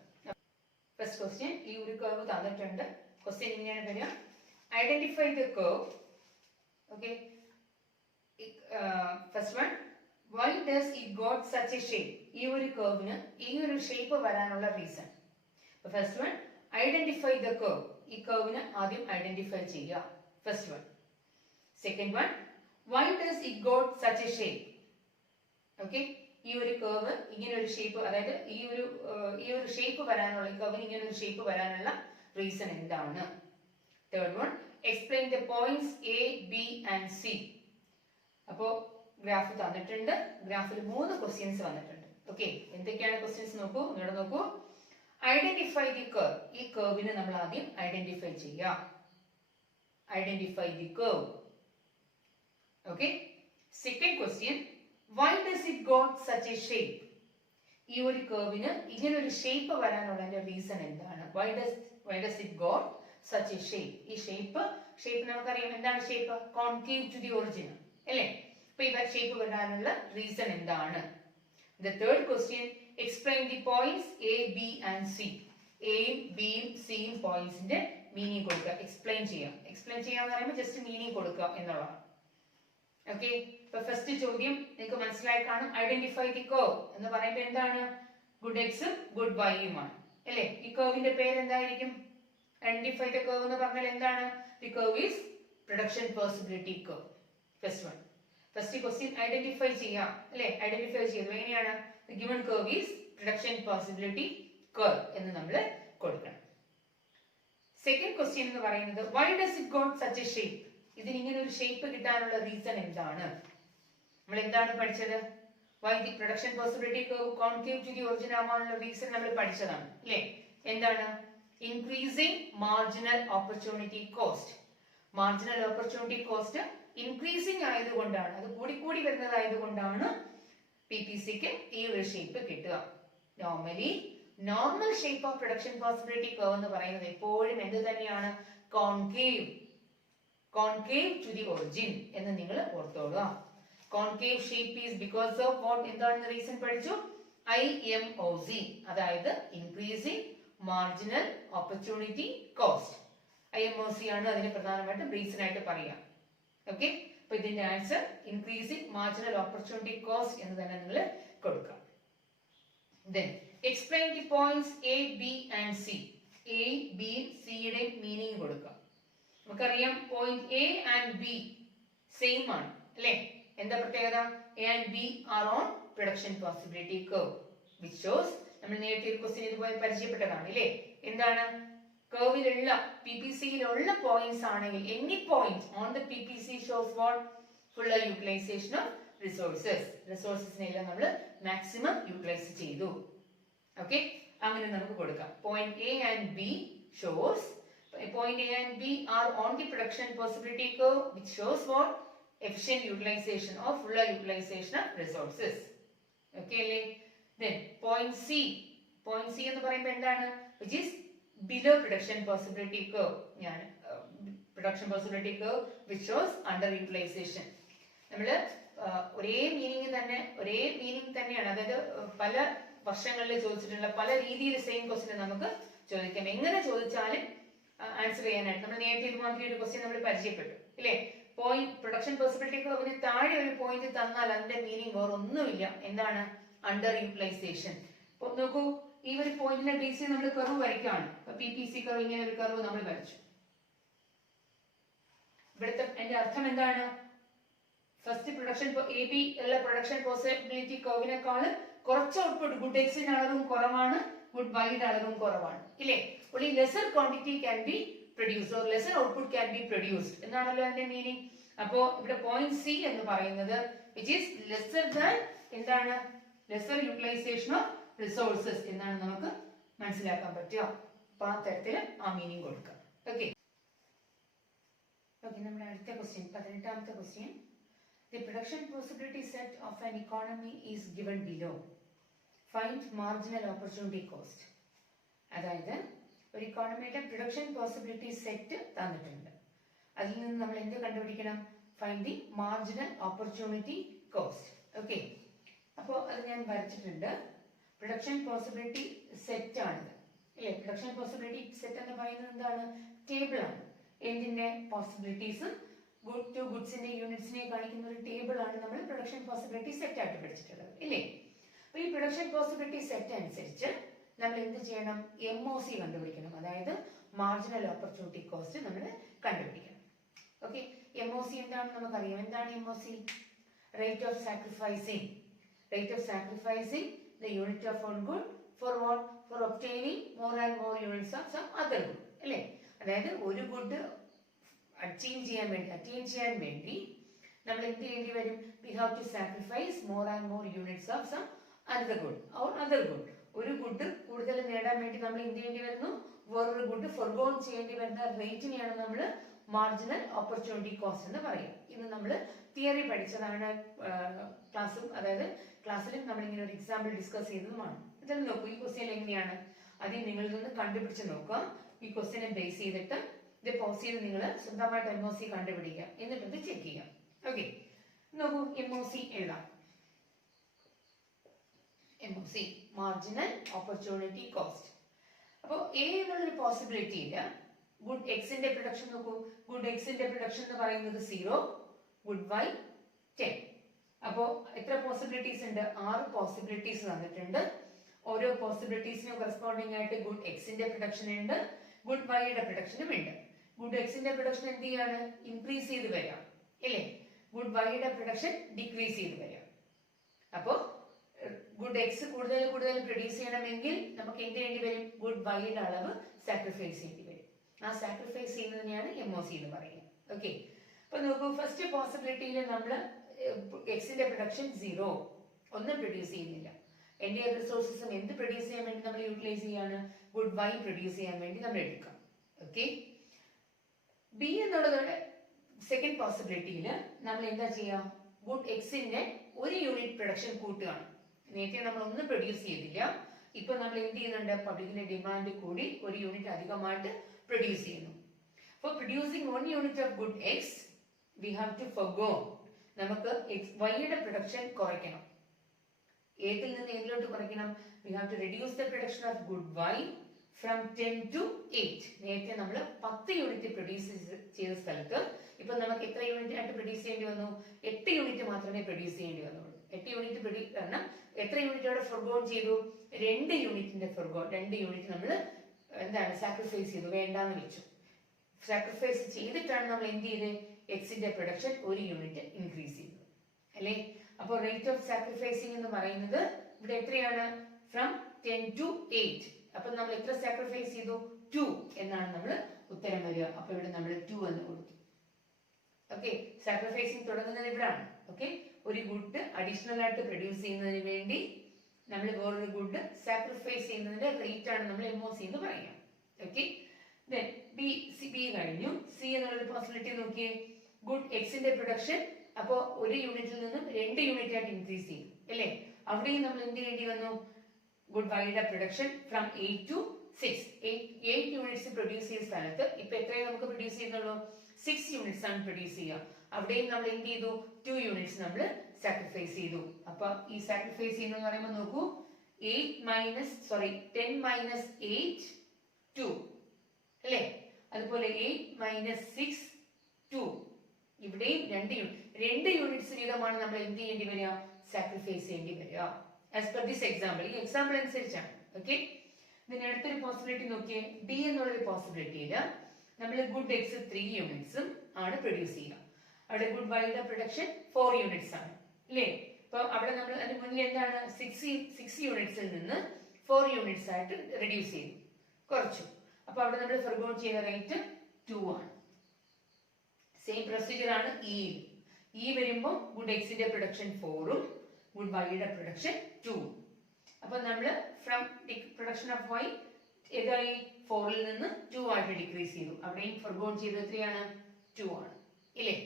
ഫസ്റ്റ് ക്വസ്റ്റ്യൻ, ഈ ഒരു കർവ് തന്നിട്ടുണ്ട്. ക്വസ്റ്റ്യൻ ഇങ്ങനെയാണ് വരിക. Identify the curve. Okay. First one, why does it got such a shape? ഈ ഒരു കർവിന് ഈ ഒരു ഷേപ്പ് വരാനുള്ള reason. First one, identify the curve. ഈ കർവിന് ആദ്യം ഐഡന്റിഫൈ ചെയ്യുക. First one. Second one, why does it got such a shape? Okay. ഈ ഒരു കർവ് ഇങ്ങനെ ഒരു ഷേപ്പ്, അതായത് ഈ ഒരു ഷേപ്പ് വരാനുള്ള, ഈ കർവിന് ഇങ്ങനെ ഒരു ഷേപ്പ് വരാനുള്ള റീസൺ എന്താണ്? Third one, explain the points A, B and C. അപ്പോ ഗ്രാഫ് തന്നിട്ടുണ്ട്. ഗ്രാഫിൽ 3 ക്വസ്റ്റ്യൻസ് വന്നിട്ടുണ്ട്. ഓക്കെ. എന്തൊക്കെയാണ് ക്വസ്റ്റ്യൻസ് നോക്കൂ, ഇവിടെ നോക്കൂ. Identify the curve. ഈ കർവിനെ നമ്മൾ ആദ്യം ഐഡന്റിഫൈ ചെയ്യുക. Identify the curve. Okay. Second question, why does it got such a shape? ഈ ഒരു കർവിന് ഇങ്ങനെ ഒരു ഷേപ്പ് വരാനുള്ള റീസൺ എന്താണ്? why does it got such a shape? ഈ ഷേപ്പ് നമുക്കറിയാം എന്താണ് shape? Concave to the origin അല്ലേ? അപ്പൊ ഈ ഷേപ്പ് വരാനുള്ള റീസൺ എന്താണ്? The third question, explain the points A, B and C. എയും ബിയും സിയും പോയിന്റ്സിന്റെ മീനിങ് കൊടുക്കുക. എക്സ്പ്ലെയിൻ ചെയ്യാന്ന് പറയുമ്പോൾ ജസ്റ്റ് മീനിങ് കൊടുക്കുക എന്നുള്ളതാണ്. ഓക്കെ. ഇപ്പൊ ഫസ്റ്റ് ചോദ്യം നിങ്ങൾക്ക് മനസ്സിലായി കാണും. ഐഡന്റിഫൈ ദി കർവ് എന്ന് പറയുമ്പോൾ എന്താണ്? ഗുഡ് എക്സും ഗുഡ് വൈയുമാണ് അല്ലേ? ഈ കർവിന്റെ പേര് എന്തായിരിക്കും? ഐഡന്റിഫൈ ദി കർവ് എന്ന് പറഞ്ഞാൽ എന്താണ്? The curve is production possibility curve. First question identify ചെയ്യാം അല്ലേ? ഐഡന്റിഫൈ ചെയ്തു എങ്ങനെയാണ്? The given curve is production possibility curve എന്ന് നമ്മൾ കൊടുക്കണം. സെക്കൻഡ് ക്വസ്റ്റ്യൻ എന്ന് പറയുന്നത് why does it got such a shape? ഇതിന് ഇങ്ങനെ ഒരു ഷേപ്പ് കിട്ടാനുള്ള റീസൺ എന്താണ്? നമ്മൾ എന്താണ് പഠിച്ചത്? why the production possibility curve concave to the origin ആവാനുള്ള റീസൺ നമ്മൾ പഠിച്ചതാണ് അല്ലേ? എന്താണ്? increasing marginal opportunity cost. marginal opportunity cost increasing ആയതുകൊണ്ടാണ്, അത് കൂടി വരുന്നതായതുകൊണ്ടാണ് PPCക്ക് ഈ ഒരു ഷേപ്പ് കിട്ടുക. Normal shape of production possibility curve എന്ന് പറയുന്നത് എപ്പോഴും എന്ത് തന്നെയാണ്? concave to the origin എന്ന് നിങ്ങൾ ഓർത്തോളുക. concave shape is because of what? എന്താണ് റീസൺ പഠിച്ചു? IMOC, അതായത് increasing marginal opportunity cost. IMOC ആണ് അതിന് പ്രധാനമായിട്ടും റീസൺ ആയിട്ട് പറയാം. ഓക്കെ. അപ്പൊ ഇതിന്റെ answer increasing marginal opportunity cost എന്ന് തന്നെ നിങ്ങൾ കൊടുക്കുക. Then explain the points A, B and C. A, B, C യുടെ മീനിങ് കൊടുക്കുക. നമുക്കറിയാം point A and B same ആണ് അല്ലേ? എന്താ പ്രത്യേകത? A and B are on production possibility curve which shows, നമ്മൾ നേരത്തെ ഒരു ക്വസ്റ്റ്യൻ ഇതുപോലെ പരിചയപ്പെട്ടതാണ് അല്ലേ? എന്താണ്? കർവിലുള്ള PPCയിലുള്ള പോയിന്റ്സ് ആണെങ്കിൽ any point on the PPC shows what? Fuller utilization of റിസോഴ്സസിനെല്ലാം നമ്മൾ മാക്സിമം യൂട്ടിലൈസ് ചെയ്തു. ഓക്കെ. അങ്ങനെ നമുക്ക് കൊടുക്കാം. Point A and B shows, point A and B are on the production possibility curve which shows what? Efficient utilization or fuller utilization of resources. Okay അല്ലേ? Then point C എന്ന് പറയുമ്പോൾ എന്താണ്? which is below production possibility curve. ഞാൻ production possibility curve which shows underutilization. നമ്മൾ ഒരേ മീനിങ് തന്നെയാണ്, അതായത് പല വർഷങ്ങളിൽ ചോദിച്ചിട്ടുള്ള പല രീതിയിൽ സെയിം ക്വസ്റ്റ്യൻ നമുക്ക് ചോദിക്കാം. എങ്ങനെ ചോദിച്ചാലും ആൻസർ ചെയ്യാനായിട്ട് നമ്മൾ നേരത്തെ ഇതുമാതിരി ഒരു ക്വസ്റ്റ്യൻ നമ്മൾ പരിചയപ്പെട്ടു ഇല്ലേ? പോയിന്റ് പ്രൊഡക്ഷൻ പോസിബിലിറ്റി കർവിന് താഴെ ഒരു പോയിന്റ് തന്നാൽ അതിന്റെ മീനിങ് വേറെ ഒന്നുമില്ല. എന്താണ്? Under utilisation. നോക്കൂ, ഈ ഒരു പോയിന്റിനെ ബേസ് ചെയ്ത് നമ്മൾ കർവ് വരയ്ക്കുകയാണ്. PPC കർവ്, ഇങ്ങനെ ഒരു കർവ് നമ്മൾ വരച്ചു. ഇവിടുത്തെ എന്റെ അർത്ഥം എന്താണ്? ഫസ്റ്റ് പ്രൊഡക്ഷൻ AB ഉള്ള പ്രൊഡക്ഷൻ പോസിബിലിറ്റി കർവിനേക്കാൾ കുറച്ച് ഔട്ട്പുട്ട് ഗുഡ് എക്സിന്റെ അളവും കുറവാണ്, ഗുഡ് വൈയുടെ അളവും കുറവാണ്, ഇല്ലേ? only lesser quantity can be produced or lesser output can be produced എന്നാണല്ലോ അതിന്റെ മീനിങ്. അപ്പോ ഇവിടെ പോയിന്റ് C എന്ന് പറയുന്നത് which is lesser than എന്താണ്? lesser utilization of resources എന്നാണ് നമുക്ക് മനസ്സിലാക്കാൻ പറ്റുക. അപ്പൊ ആ തരത്തിൽ ആ മീനിങ് കൊടുക്കാം. ഓക്കെ ഓക്കെ നമ്മുടെ അടുത്ത ക്വസ്റ്റ്യൻ, 18ാമത്തെ question. The production possibility set of an economy is given below. Find marginal opportunity cost. അതായത് ഒരു ഇക്കോണമിയുടെ പ്രൊഡക്ഷൻ പോസിബിലിറ്റി സെറ്റ് തന്നിട്ടുണ്ട്. അതിൽ നിന്ന് നമ്മൾ എന്ത് കണ്ടുപിടിക്കണം? Find the marginal opportunity cost. Okay, അപ്പോൾ അത് ഞാൻ വരച്ചിട്ടുണ്ട്. പ്രൊഡക്ഷൻ പോസിബിലിറ്റി സെറ്റ് ആണിത്, അല്ലേ? പ്രൊഡക്ഷൻ പോസിബിലിറ്റി സെറ്റ് എന്ന് പറയുന്നത് എന്താണ്? ടേബിൾ ആണ്. എന്തിന്റെ പോസിബിലിറ്റീസ്? ഗുഡ് ടു ഗുഡ്സിന്റെ യൂണിറ്റ്സിനെ കാണിക്കുന്ന ഒരു ടേബിൾ ആണ് നമ്മൾ പ്രൊഡക്ഷൻ പോസിബിലിറ്റി സെറ്റ് ആയിട്ട് പഠിച്ചിട്ടുള്ളത്, ഇല്ലേ? അപ്പൊ ഈ പ്രൊഡക്ഷൻ പോസിബിലിറ്റി സെറ്റ് അനുസരിച്ച് നമ്മൾ എന്ത് ചെയ്യണം? MOC കണ്ടുപിടിക്കണം. അതായത് മാർജിനൽ ഓപ്പർച്യൂണിറ്റി കോസ്റ്റ് നമ്മൾ കണ്ടുപിടിക്കണം. ഓക്കെ, MOC എന്താണെന്ന് നമുക്കറിയാം. എന്താണ് MOC? Rate of sacrificing. Rate of sacrificing the unit of one good for what? For obtaining more and more units of some other good, അല്ലേ? അതായത് ഒരു ഗുഡ് അറ്റൈൻ ചെയ്യാൻ വേണ്ടി നമ്മൾ എന്ത് ചെയ്യേണ്ടി വരും? We have to sacrifice more and more units of some another good or other good. ഒരു ഗുഡ് കൂടുതൽ നേടാൻ വേണ്ടി നമ്മൾ എന്ത് ചെയ്യേണ്ടി വരുന്നു? വേറൊരു ഗുഡ് ഫോർഗോൺ ചെയ്യേണ്ടി വരുന്ന റേറ്റിനെയാണ് നമ്മൾ മാർജിനൽ ഓപ്പർച്യൂണിറ്റി കോസ്റ്റ് എന്ന് പറയുക. ഇത് നമ്മൾ തിയറി പഠിച്ചതാണ് ക്ലാസ്സും, അതായത് ക്ലാസ്സിലും നമ്മൾ ഇങ്ങനെ ഒരു എക്സാമ്പിൾ ഡിസ്കസ് ചെയ്തതുമാണ്. ഇതിൽ നോക്കൂ, ഈ ക്വസ്റ്റ്യൻ എങ്ങനെയാണ്? അതിൽ നിങ്ങൾ ഇതൊന്ന് കണ്ടുപിടിച്ച് നോക്കുക. ഈ ക്വസ്റ്റ്യനെ ബേസ് ചെയ്തിട്ട് ഇത് പോസ് ചെയ്ത് നിങ്ങൾ സ്വന്തമായിട്ട് MOC കണ്ടുപിടിക്കുക, എന്നിട്ട് ഇത് ചെക്ക് ചെയ്യാം. ഓക്കെ, നോക്കൂ, MOC എഴുതാം. MOC marginal opportunity cost. അപ്പോൾ A എന്നുള്ളൊരു പോസിബിലിറ്റിയില് ഗുഡ് എക്സിന്റെ പ്രൊഡക്ഷൻ നോക്കൂ. ഗുഡ് എക്സിന്റെ പ്രൊഡക്ഷൻ എന്ന് പറയുന്നത് 0, ഗുഡ് വൈ 10. അപ്പോ എത്ര പോസിബിലിറ്റീസ് ഉണ്ട്? 6 പോസിബിലിറ്റീസ് തന്നിട്ടുണ്ട്. ഓരോ പോസിബിലിറ്റീസിനും കറസ്പോണ്ടിങ് ആയിട്ട് ഗുഡ് എക്സിന്റെ പ്രൊഡക്ഷൻ ഉണ്ട്, ഗുഡ് വൈയുടെ പ്രൊഡക്ഷനും ഉണ്ട്. ഗുഡ് എക്സിന്റെ പ്രൊഡക്ഷൻ എന്ത് ചെയ്യാണ്? ഇൻക്രീസ് ചെയ്ത് വരാം, അല്ലേ? ഗുഡ് വൈയുടെ പ്രൊഡക്ഷൻ ഡിക്രീസ് ചെയ്ത് വരാം. അപ്പോ ഗുഡ് എക്സ് കൂടുതൽ പ്രൊഡ്യൂസ് ചെയ്യണമെങ്കിൽ നമുക്ക് എന്ത് ചെയ്യേണ്ടി വരും? ഗുഡ് വൈയുടെ അളവ് സാക്രിഫൈസ് ചെയ്യേണ്ടി വരും. ആ സാക്രിഫൈസ് ചെയ്യുന്നതിനെയാണ് MOC എന്ന് പറയുന്നത്. ഓക്കെ, അപ്പൊ നോക്കൂ, ഫസ്റ്റ് പോസിബിലിറ്റിയിൽ നമ്മൾ എക്സിന്റെ പ്രൊഡക്ഷൻ 0, ഒന്നും പ്രൊഡ്യൂസ് ചെയ്യുന്നില്ല. എന്റെ റിസോഴ്സസും എന്ത് പ്രൊഡ്യൂസ് ചെയ്യാൻ വേണ്ടി നമ്മൾ യൂട്ടിലൈസ് ചെയ്യാണ്? ഗുഡ് വൈ പ്രൊഡ്യൂസ് ചെയ്യാൻ വേണ്ടി നമ്മൾ എടുക്കാം. ഓക്കെ, B എന്നുള്ളത് സെക്കൻഡ് പോസിബിലിറ്റിയിൽ നമ്മൾ എന്താ ചെയ്യുക? ഗുഡ് എക്സിന്റെ ഒരു യൂണിറ്റ് പ്രൊഡക്ഷൻ കൂട്ടുകയാണ്. നേരത്തെ നമ്മൾ ഒന്നും പ്രൊഡ്യൂസ് ചെയ്തില്ല, ഇപ്പൊ നമ്മൾ എന്ത് ചെയ്യുന്നുണ്ട്? പബ്ലിക്കിന്റെ ഡിമാൻഡ് കൂടി ഒരു യൂണിറ്റ് അധികമായിട്ട് പ്രൊഡ്യൂസ് ചെയ്യുന്നു. For producing 1 unit of good X we have to forgo. നമുക്ക് വൈയുടെ പ്രൊഡക്ഷൻ കുറയ്ക്കണം. ഏതിൽ നിന്ന് ഏതിലോട്ട് കുറയ്ക്കണം? We have to reduce the production of good Y from 10 to 8. നേരത്തെ നമ്മൾ 10 യൂണിറ്റ് പ്രൊഡ്യൂസ് ചെയ്ത സ്ഥലത്ത് ഇപ്പൊ നമുക്ക് എത്ര യൂണിറ്റ് ആയിട്ട് പ്രൊഡ്യൂസ് ചെയ്യേണ്ടി വന്നു? 8 യൂണിറ്റ് മാത്രമേ പ്രൊഡ്യൂസ് ചെയ്യേണ്ടി വന്നുള്ളൂ. 8 യൂണിറ്റ് കാരണം എത്ര യൂണിറ്റോടെ ഫോർഗോൺ ചെയ്തു? 2 യൂണിറ്റിന്റെ ഫോർഗോൺ. 2 യൂണിറ്റ് നമ്മൾ എന്താണ്? സാക്രിഫൈസ് ചെയ്തു, വേണ്ടാന്ന് വെച്ചു. സാക്രിഫൈസ് ചെയ്തിട്ടാണ് നമ്മൾ എന്ത് ചെയ്ത്? എക്സിന്റെ പ്രൊഡക്ഷൻ 1 യൂണിറ്റ് ഇൻക്രീസ് ചെയ്തു, അല്ലേ? അപ്പോൾ റേറ്റ് ഓഫ് സാക്രിഫൈസിങ് എന്ന് പറയുന്നത് ഇവിടെ എത്രയാണ്? From 10 to 8. അപ്പൊ നമ്മൾ എത്ര സാക്രിഫൈസ് ചെയ്തു? 2 എന്നാണ് നമ്മൾ ഉത്തരം വരിക. അപ്പൊ ഇവിടെ നമ്മൾ 2 എന്ന് കൊടുത്തു. ഓക്കെ, സാക്രിഫൈസിങ് തുടങ്ങുന്നത് ഇവിടാണ്. ഓക്കെ, ഒരു ഗുഡ് അഡീഷണൽ ആയിട്ട് പ്രൊഡ്യൂസ് ചെയ്യുന്നതിന് വേണ്ടി നമ്മൾ വേറൊരു ഗുഡ് സാക്രിഫൈസ് ചെയ്യുന്നതിന്റെ റേറ്റ് ആണ് നമ്മൾ MOC എന്ന് പറയുക. ഓക്കെ, B കഴിഞ്ഞു. C എന്നുള്ളൊരു പോസിബിലിറ്റി നോക്കിയേ. ഗുഡ് എക്സിന്റെ പ്രൊഡക്ഷൻ അപ്പോ 1 യൂണിറ്റിൽ നിന്നും 2 യൂണിറ്റ് ആയിട്ട് ഇൻക്രീസ് ചെയ്യും, അല്ലേ? അവിടെയും നമ്മൾ എന്ത് ചെയ്യേണ്ടി വന്നു? ഗുഡ് വൈയുടെ production from 8 to 6. 8 units produce ചെയ്ത സ്ഥലത്ത് ഇപ്പൊ എത്രയും നമുക്ക് പ്രൊഡ്യൂസ് ചെയ്യുന്നുള്ളൂ? 6 യൂണിറ്റ്സ് ആണ് പ്രൊഡ്യൂസ് ചെയ്യുക. അവിടെയും നമ്മൾ എന്ത് ചെയ്തു? 2 യൂണിറ്റ്സ് നമ്മൾ സാക്രിഫൈസ് ചെയ്തു. അപ്പൊ ഈ സാക്രിഫൈസ് ചെയ്യുന്ന പറയുമ്പോൾ നോക്കൂ, 10 minus 8 2, അല്ലേ? അതുപോലെ 8 - 6 2. ഇവിടെയും 2 യൂണിറ്റ്സ് വീതമാണ് നമ്മൾ എന്ത് ചെയ്യേണ്ടി വരിക? സാക്രിഫൈസ് ചെയ്യേണ്ടി വരിക, ആസ് പെർ ദിസ് എക്സാമ്പിൾ. ഈ എക്സാമ്പിൾ അനുസരിച്ചാണ്. ഓക്കെ, ഇതിന് അടുത്തൊരു പോസിബിലിറ്റി നോക്കിയേ. ഡി എന്നുള്ളൊരു പോസിബിലിറ്റിയില് നമ്മൾ ഗുഡ് എക്സ് 3 യൂണിറ്റ്സും ആണ് പ്രൊഡ്യൂസ് ചെയ്യുക. അവിടെ ഗുഡ് വൈയുടെ പ്രൊഡക്ഷൻ 4 യൂണിറ്റ്സ് ആണ് അല്ലേ. അപ്പൊ അവിടെ നമ്മൾ അതിന് മുന്നിൽ എന്താണ് 6 യൂണിറ്റ്സിൽ നിന്ന് 4 യൂണിറ്റ്സ് ആയിട്ട് റെഡ്യൂസ് ചെയ്തു, കുറച്ചു. അപ്പൊ അവിടെ നമ്മൾ ഫോർഗോൺ ചെയ്ത റേറ്റ് 2 ആണ്. സെയിം പ്രൊസീജിയർ ആണ് ഇ വരുമ്പോൾ ഗുഡ് എക്സിന്റെ പ്രൊഡക്ഷൻ 4ഉം ഗുഡ് വൈയുടെ പ്രൊഡക്ഷൻ 2ഉം. അപ്പൊ നമ്മൾ ഫ്രം പ്രൊഡക്ഷൻ ഓഫ് വൈ ഏതായി 4ൽ നിന്ന് 2 ആയിട്ട് ഡിക്രീസ് ചെയ്തു. അവിടെയും ഫോർഗോൺ ചെയ്തത് എത്രയാണ്? 2 ആണ് ഇല്ലേ.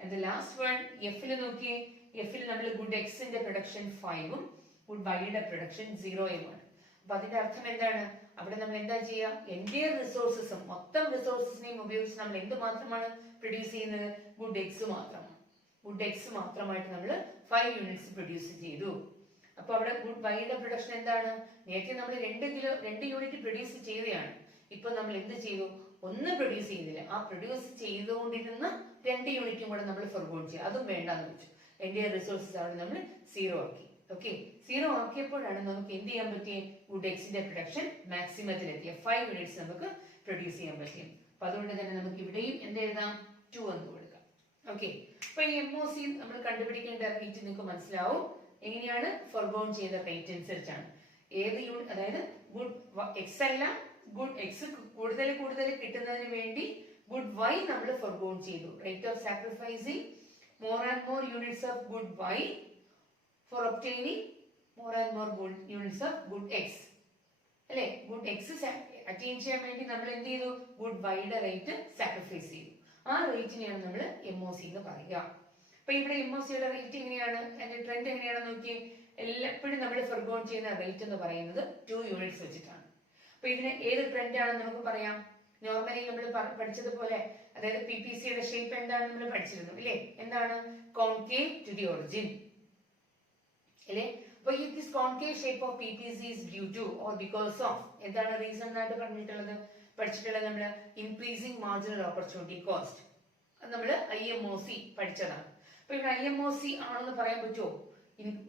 ആൻഡ് ദ ലാസ്റ്റ് വൺ എഫിൽ നോക്കിയേ. എഫിൽ നമ്മൾ ഗുഡ് എക്സിന്റെ പ്രൊഡക്ഷൻ 5ഉം ഗുഡ് വൈയുടെ പ്രൊഡക്ഷൻ 0ഉം ആണ്. അപ്പൊ അതിന്റെ അർത്ഥം എന്താണ്? അവിടെ നമ്മൾ എന്താ ചെയ്യുക? എൻറ്റയർ റിസോഴ്സസും മൊത്തം റിസോഴ്സസിനെയും ഉപയോഗിച്ച് നമ്മൾ എന്ത് മാത്രമാണ് പ്രൊഡ്യൂസ് ചെയ്യുന്നത്? ഗുഡ് എക്സ് മാത്രമാണ്. ഗുഡ് എക്സ് മാത്രമായിട്ട് നമ്മൾ 5 യൂണിറ്റ്സ് പ്രൊഡ്യൂസ് ചെയ്തു. അപ്പൊ അവിടെ ഗുഡ് വൈയുടെ പ്രൊഡക്ഷൻ എന്താണ്? നേരത്തെ നമ്മൾ 2 യൂണിറ്റ് പ്രൊഡ്യൂസ് ചെയ്തതാണ്. ഇപ്പൊ നമ്മൾ എന്ത് ചെയ്തു? ഒന്ന് പ്രൊഡ്യൂസ് ചെയ്തില്ല. ആ പ്രൊഡ്യൂസ് ചെയ്തുകൊണ്ടിരുന്ന 2 യൂണിറ്റും കൂടെ നമ്മൾ ഫോർഗോൺ ചെയ്തു. അതും വേണ്ടാന്ന് വെച്ചു. എൻറ്റയർ റിസോഴ്സസ് അവിടെ നമ്മൾ 0 ആക്കി. ഓക്കെ, 0 ആക്കിയപ്പോഴാണ് നമുക്ക് എന്ത് ചെയ്യാൻ പറ്റിയത്? ഗുഡ് എക്സിന്റെ പ്രൊഡക്ഷൻ മാക്സിമത്തിലെത്തിയ 5 യൂണിറ്റ്സ് നമുക്ക് പ്രൊഡ്യൂസ് ചെയ്യാൻ പറ്റിയത്. അപ്പൊ അതുകൊണ്ട് തന്നെ നമുക്ക് ഇവിടെയും എന്ത് എഴുതാം? 2 എന്ന് കൊടുക്കാം. ഓക്കെ, അപ്പൊ ഈ MOC നമ്മൾ കണ്ടുപിടിക്കേണ്ട റേറ്റ് നിങ്ങൾക്ക് മനസ്സിലാവും. എങ്ങനെയാണ്? ഫോർഗോൺ ചെയ്ത റേറ്റ് അനുസരിച്ചാണ്. ഏത് യൂണിറ്റ്, അതായത് ഗുഡ് എക്സ് അല്ല, ഗുഡ് എക്സ് കൂടുതൽ കിട്ടുന്നതിന് വേണ്ടി ഗുഡ് വൈ നമ്മൾ ഫോർഗോൺ ചെയ്തു. Rate of sacrificing more and more units of good y for obtaining more and more good units of good x. അല്ലേ, ഗുഡ് എക്സ് അറ്റൈൻ ചെയ്യാൻ വേണ്ടി നമ്മൾ എന്ത് ചെയ്തു? ഗുഡ് വൈയുടെ റേറ്റ് സാക്രിഫൈസ് ചെയ്തു. ആ റേറ്റിനെയാണ് നമ്മൾ MOC എന്ന് പറയുക. അപ്പൊ ഇവിടെ MOCയുടെ റേറ്റ് എങ്ങനെയാണ്? അതിന്റെ ട്രെൻഡ് എങ്ങനെയാണെന്ന് നോക്കിയേ. എപ്പോഴും നമ്മൾ ഫോർഗോൺ ചെയ്യുന്ന റേറ്റ് എന്ന് പറയുന്നത് 2 യൂണിറ്റ്സ് വെച്ചിട്ടാണ്. അപ്പൊ ഇതിന് ഏത് ട്രെൻഡ് ആണെന്ന് നമുക്ക് പറയാം. നോർമലി നമ്മൾ പഠിച്ചതുപോലെ, അതായത് PPCയുടെ ഷേപ്പ് എന്താണെന്ന് നമ്മൾ പഠിച്ചിരുന്നു ഇല്ലേ. എന്താണ്? കോൺകേവ് ടു ദി ഒറിജിൻ അല്ലേ. അപ്പൊ ഈ this concave shape of PPC is due to or because of എന്താണ് റീസൺ എന്നായിട്ട് പഠിച്ചിട്ടുള്ളത് നമ്മൾ ഇൻക്രീസിംഗ് മാർജിനൽ ഓപ്പർച്യൂണിറ്റി കോസ്റ്റ്. നമ്മൾ IMOC പഠിച്ചതാണ്. അപ്പൊ ഇവിടെ IMOC ആണെന്ന് പറയാൻ പറ്റുമോ?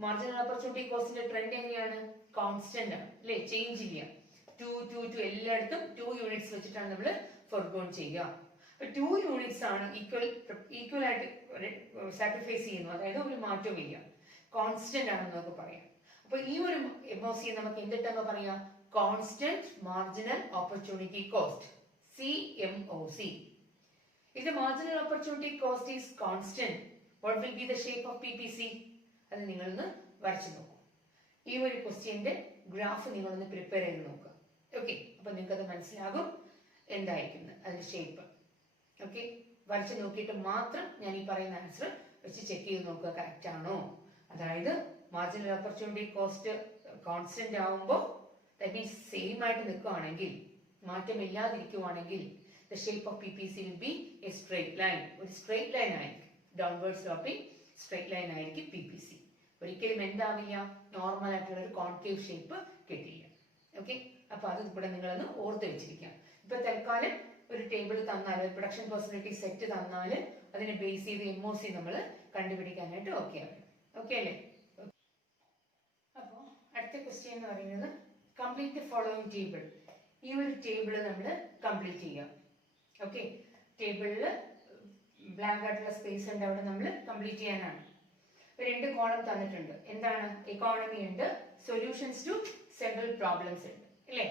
മാർജിനൽ ഓപ്പർച്യൂണിറ്റി കോസ്റ്റിന്റെ ട്രെൻഡ് എങ്ങനെയാണ്? കോൺസ്റ്റന്റ് ആണ് അല്ലെ, ചേഞ്ച് ഇല്ല. 2 എല്ലായിടത്തും 2 യൂണിറ്റ്സ് വെച്ചിട്ടാണ് നമ്മൾ ഫോർഗോൺ ചെയ്യുക. അപ്പൊ 2 യൂണിറ്റ്സ് ആണ് ഈക്വൽ ആയിട്ട് സാക്രിഫൈസ് ചെയ്യുന്നു. അതായത് ഒരു മാറ്റവും ഇല്ല, കോൺസ്റ്റന്റ് ആണെന്ന് നമുക്ക് പറയാം. അപ്പൊ ഈ ഒരു MOC നമുക്ക് എന്തിട്ടങ്ങ് പറയാം? Constant marginal opportunity cost, CMOC. If the marginal opportunity cost is constant, what will be the shape of PPC? അത് നിങ്ങളൊന്ന് വരച്ചു നോക്കൂ. ഈ ഒരു ക്വസ്റ്റ്യന്റെ ഗ്രാഫ് നിങ്ങളൊന്ന് പ്രിപ്പയർ ചെയ്ത് നോക്കുക. ഓക്കെ, അപ്പൊ നിങ്ങൾക്ക് അത് മനസ്സിലാകും എന്തായിരിക്കും അതിന്റെ ഷേപ്പ്. ഓക്കെ, വരച്ചു നോക്കിയിട്ട് മാത്രം ഞാൻ ഈ പറയുന്ന ആൻസർ വെച്ച് ചെക്ക് ചെയ്ത് നോക്കുക കറക്റ്റ് ആണോ. അതായത് മാർജിനൽ ഓപ്പർച്യൂണിറ്റി കോസ്റ്റ് കോൺസ്റ്റന്റ് ആവുമ്പോൾ ദാറ്റ് മീൻസ് സെയിം ആയിട്ട് നിൽക്കുകയാണെങ്കിൽ, മാറ്റമില്ലാതിരിക്കുവാണെങ്കിൽ the shape of PPC will be a straight line. ഒരു സ്ട്രെയിറ്റ് ലൈൻ ആയിരിക്കും, ഡൗൺവേർഡ് സ്ലോപ്പിംഗ് സ്ട്രെയിറ്റ് ലൈൻ ആയിരിക്കും PPC. ഒരിക്കലും എന്താവില്ല, നോർമൽ ആയിട്ടുള്ള ഒരു കോൺകേവ് ഷേപ്പ് കിട്ടില്ല. ഓക്കെ, അപ്പൊ അത് ഇവിടെ നിങ്ങളൊന്ന് ഓർത്ത് വെച്ചിരിക്കാം. ഇപ്പൊ തൽക്കാലം ഒരു ടേബിൾ തന്നാൽ, ഒരു പ്രൊഡക്ഷൻ പോസിബിലിറ്റി സെറ്റ് തന്നാൽ അതിനെ ബേസ് ചെയ്ത് MOC നമ്മൾ കണ്ടുപിടിക്കാനായിട്ട് ഓക്കെ ആണ്. ഓക്കെ അല്ലേ? അപ്പോൾ അടുത്ത ക്വസ്റ്റ്യൻ എന്ന് പറയുന്നത് കംപ്ലീറ്റ് ദി ഫോളോയിങ് ടേബിൾ. ഈ ഒരു ടേബിൾ നമ്മൾ കംപ്ലീറ്റ് ചെയ്യാം. ഓക്കെ, ടേബിളിൽ ബ്ലാങ്ക് ആയിട്ടുള്ള സ്പേസ് ഉണ്ട്, അവിടെ നമ്മൾ കംപ്ലീറ്റ് ചെയ്യാനാണ്. 2 കോളം തന്നിട്ടുണ്ട്. എന്താണ്? എക്കോണമി ഉണ്ട്, സൊല്യൂഷൻസ് ടു സെവറൽ പ്രോബ്ലംസ് ഉണ്ട് അല്ലേ.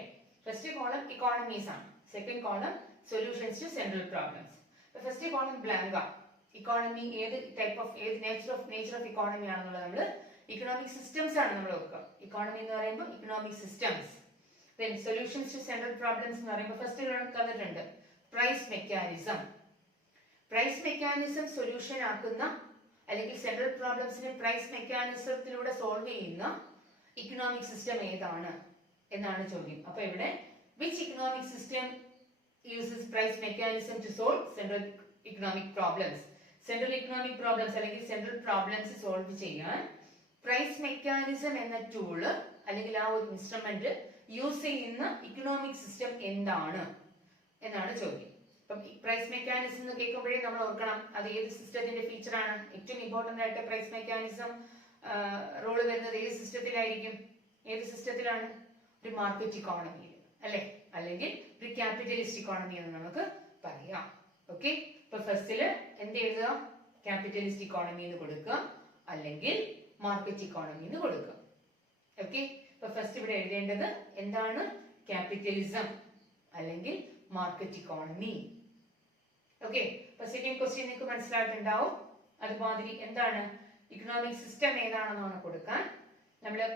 ഫസ്റ്റ് കോളം ഇക്കോണമീസ് ആണ്, second column solutions to several problems. First column blank ആണ്. ഇക്കോണമി ഏത് ടൈപ്പ് ഓഫ്, ഏത് നേച്ചർ ഓഫ് ഇക്കോണമി ആണെന്നുള്ളത് നമ്മൾ ഇക്കണോമിക് സിസ്റ്റംസ് ആണ് നമ്മൾ നോക്കുക. ഇക്കോണമി എന്ന് പറയുമ്പോൾ economic systems. Solutions to several problems എന്ന് പറയുമ്പോൾ ഫസ്റ്റ് തന്നിട്ടുണ്ട് price mechanism. Price mechanism solution ആക്കുന്ന അല്ലെങ്കിൽ സെൻട്രൽ പ്രോബ്ലംസിനെ പ്രൈസ് മെക്കാനിസത്തിലൂടെ സോൾവ് ചെയ്യുന്ന ഇക്കണോമിക് സിസ്റ്റം ഏതാണ് എന്നാണ് ചോദ്യം. അപ്പൊ ഇവിടെ which economic system uses price mechanism to solve central economic problems. Central economic problems അല്ലെങ്കിൽ സെൻട്രൽ പ്രോബ്ലംസ് സോൾവ് ചെയ്യാൻ പ്രൈസ് മെക്കാനിസം എന്ന ടൂള് അല്ലെങ്കിൽ ആ ഒരു ഇൻസ്ട്രുമെന്റ് യൂസ് ചെയ്യുന്ന ഇക്കണോമിക് സിസ്റ്റം എന്താണ് എന്നാണ് ചോദ്യം. അപ്പം പ്രൈസ് മെക്കാനിസം എന്ന് കേൾക്കുമ്പോഴേ നമ്മൾ ഓർക്കണം അത് ഏത് സിസ്റ്റത്തിന്റെ ഫീച്ചർ ആണ്. ഏറ്റവും ഇമ്പോർട്ടന്റ് ആയിട്ട് പ്രൈസ് മെക്കാനിസം റോള് വരുന്നത് ഏത് സിസ്റ്റത്തിലായിരിക്കും? ഏത് സിസ്റ്റത്തിലാണ്? ഒരു മാർക്കറ്റ് ഇക്കോണമിയിൽ അല്ലെ, അല്ലെങ്കിൽ ഒരു ക്യാപിറ്റലിസ്റ്റ് ഇക്കോണമി എന്ന് നമുക്ക് പറയാം. ഓക്കെ, ഇപ്പൊ ഫസ്റ്റില് എന്ത് എഴുതുക? ക്യാപിറ്റലിസ്റ്റ് ഇക്കോണമി എന്ന് കൊടുക്കുക, അല്ലെങ്കിൽ മാർക്കറ്റ് ഇക്കോണമി എന്ന് കൊടുക്കുക. ഓക്കെ, ഇപ്പൊ ഫസ്റ്റ് ഇവിടെ എഴുതേണ്ടത് എന്താണ്? ക്യാപിറ്റലിസം അല്ലെങ്കിൽ മാർക്കറ്റ് ഇക്കോണമി. ഓക്കെ, അപ്പൊ സെക്കൻഡ് ക്വസ്റ്റ്യൻ നിങ്ങൾക്ക് മനസ്സിലായിട്ടുണ്ടാവും. അതുമാതിരി എന്താണ് ഇക്കണോമിക് സിസ്റ്റം ഏതാണെന്നാണ് കൊടുക്കാൻ. നമ്മള്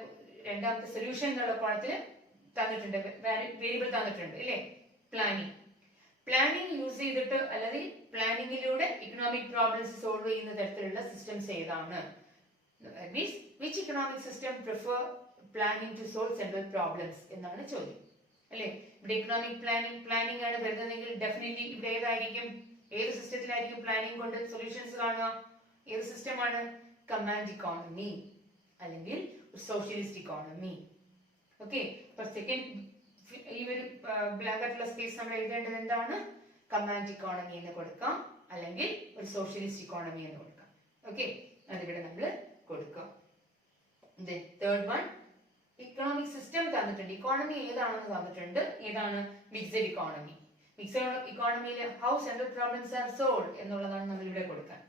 രണ്ടാമത്തെ സൊല്യൂഷൻ എന്നുള്ള കോളത്തിൽ തന്നിട്ടുണ്ട്, വേരിയബിൾ തന്നിട്ടുണ്ട് അല്ലേ? പ്ലാനിങ് യൂസ് ചെയ്തിട്ട് അല്ലെങ്കിൽ പ്ലാനിങ്ങിലൂടെ ഇക്കണോമിക് പ്രോബ്ലംസ് സോൾവ് ചെയ്യുന്ന തരത്തിലുള്ള സിസ്റ്റംസ് ഏതാണ്? Means which economic system prefer planning to solve central problems എന്നാണ് ചോദ്യം അല്ലേ? ഇവിടെ ഇക്കണോമിക് പ്ലാനിങ് ആണ് വരുന്നതെങ്കിൽ ഡെഫിനറ്റ്ലി ഇവിടെ ഏതായിരിക്കും? ഏത് സിസ്റ്റത്തിലായിരിക്കും പ്ലാനിങ് കൊണ്ട് സൊല്യൂഷൻസ് കാണുക? ഏത് സിസ്റ്റമാണ്? കമാൻഡ് ഇക്കോണമി അല്ലെങ്കിൽ സോഷ്യലിസ്റ്റ് ഇക്കോണമി. ഓക്കെ, അപ്പൊ സെക്കൻഡ് ഈ ഒരു ബ്ലാങ്ക് ആയിട്ടുള്ള സ്പേസ് നമ്മൾ എഴുതേണ്ടത് എന്താണ്? കമാൻഡ് ഇക്കോണമി എന്ന് കൊടുക്കാം, അല്ലെങ്കിൽ ഒരു സോഷ്യലിസ്റ്റ് ഇക്കോണമി എന്ന് കൊടുക്കാം. ഓക്കെ, അതിവിടെ നമ്മൾ കൊടുക്കാം. തേർഡ് വൺ, ഇക്കണോമിക് സിസ്റ്റം തന്നിട്ടുണ്ട്, ഇക്കോണമി ഏതാണെന്ന് തന്നിട്ടുണ്ട്. ഏതാണ്? Mixed economy. മിക്സഡ് ഇക്കോണമിയിൽ how central problems are solve എന്നുള്ളതാണ് നമ്മൾ ഇവിടെ കൊടുക്കാൻ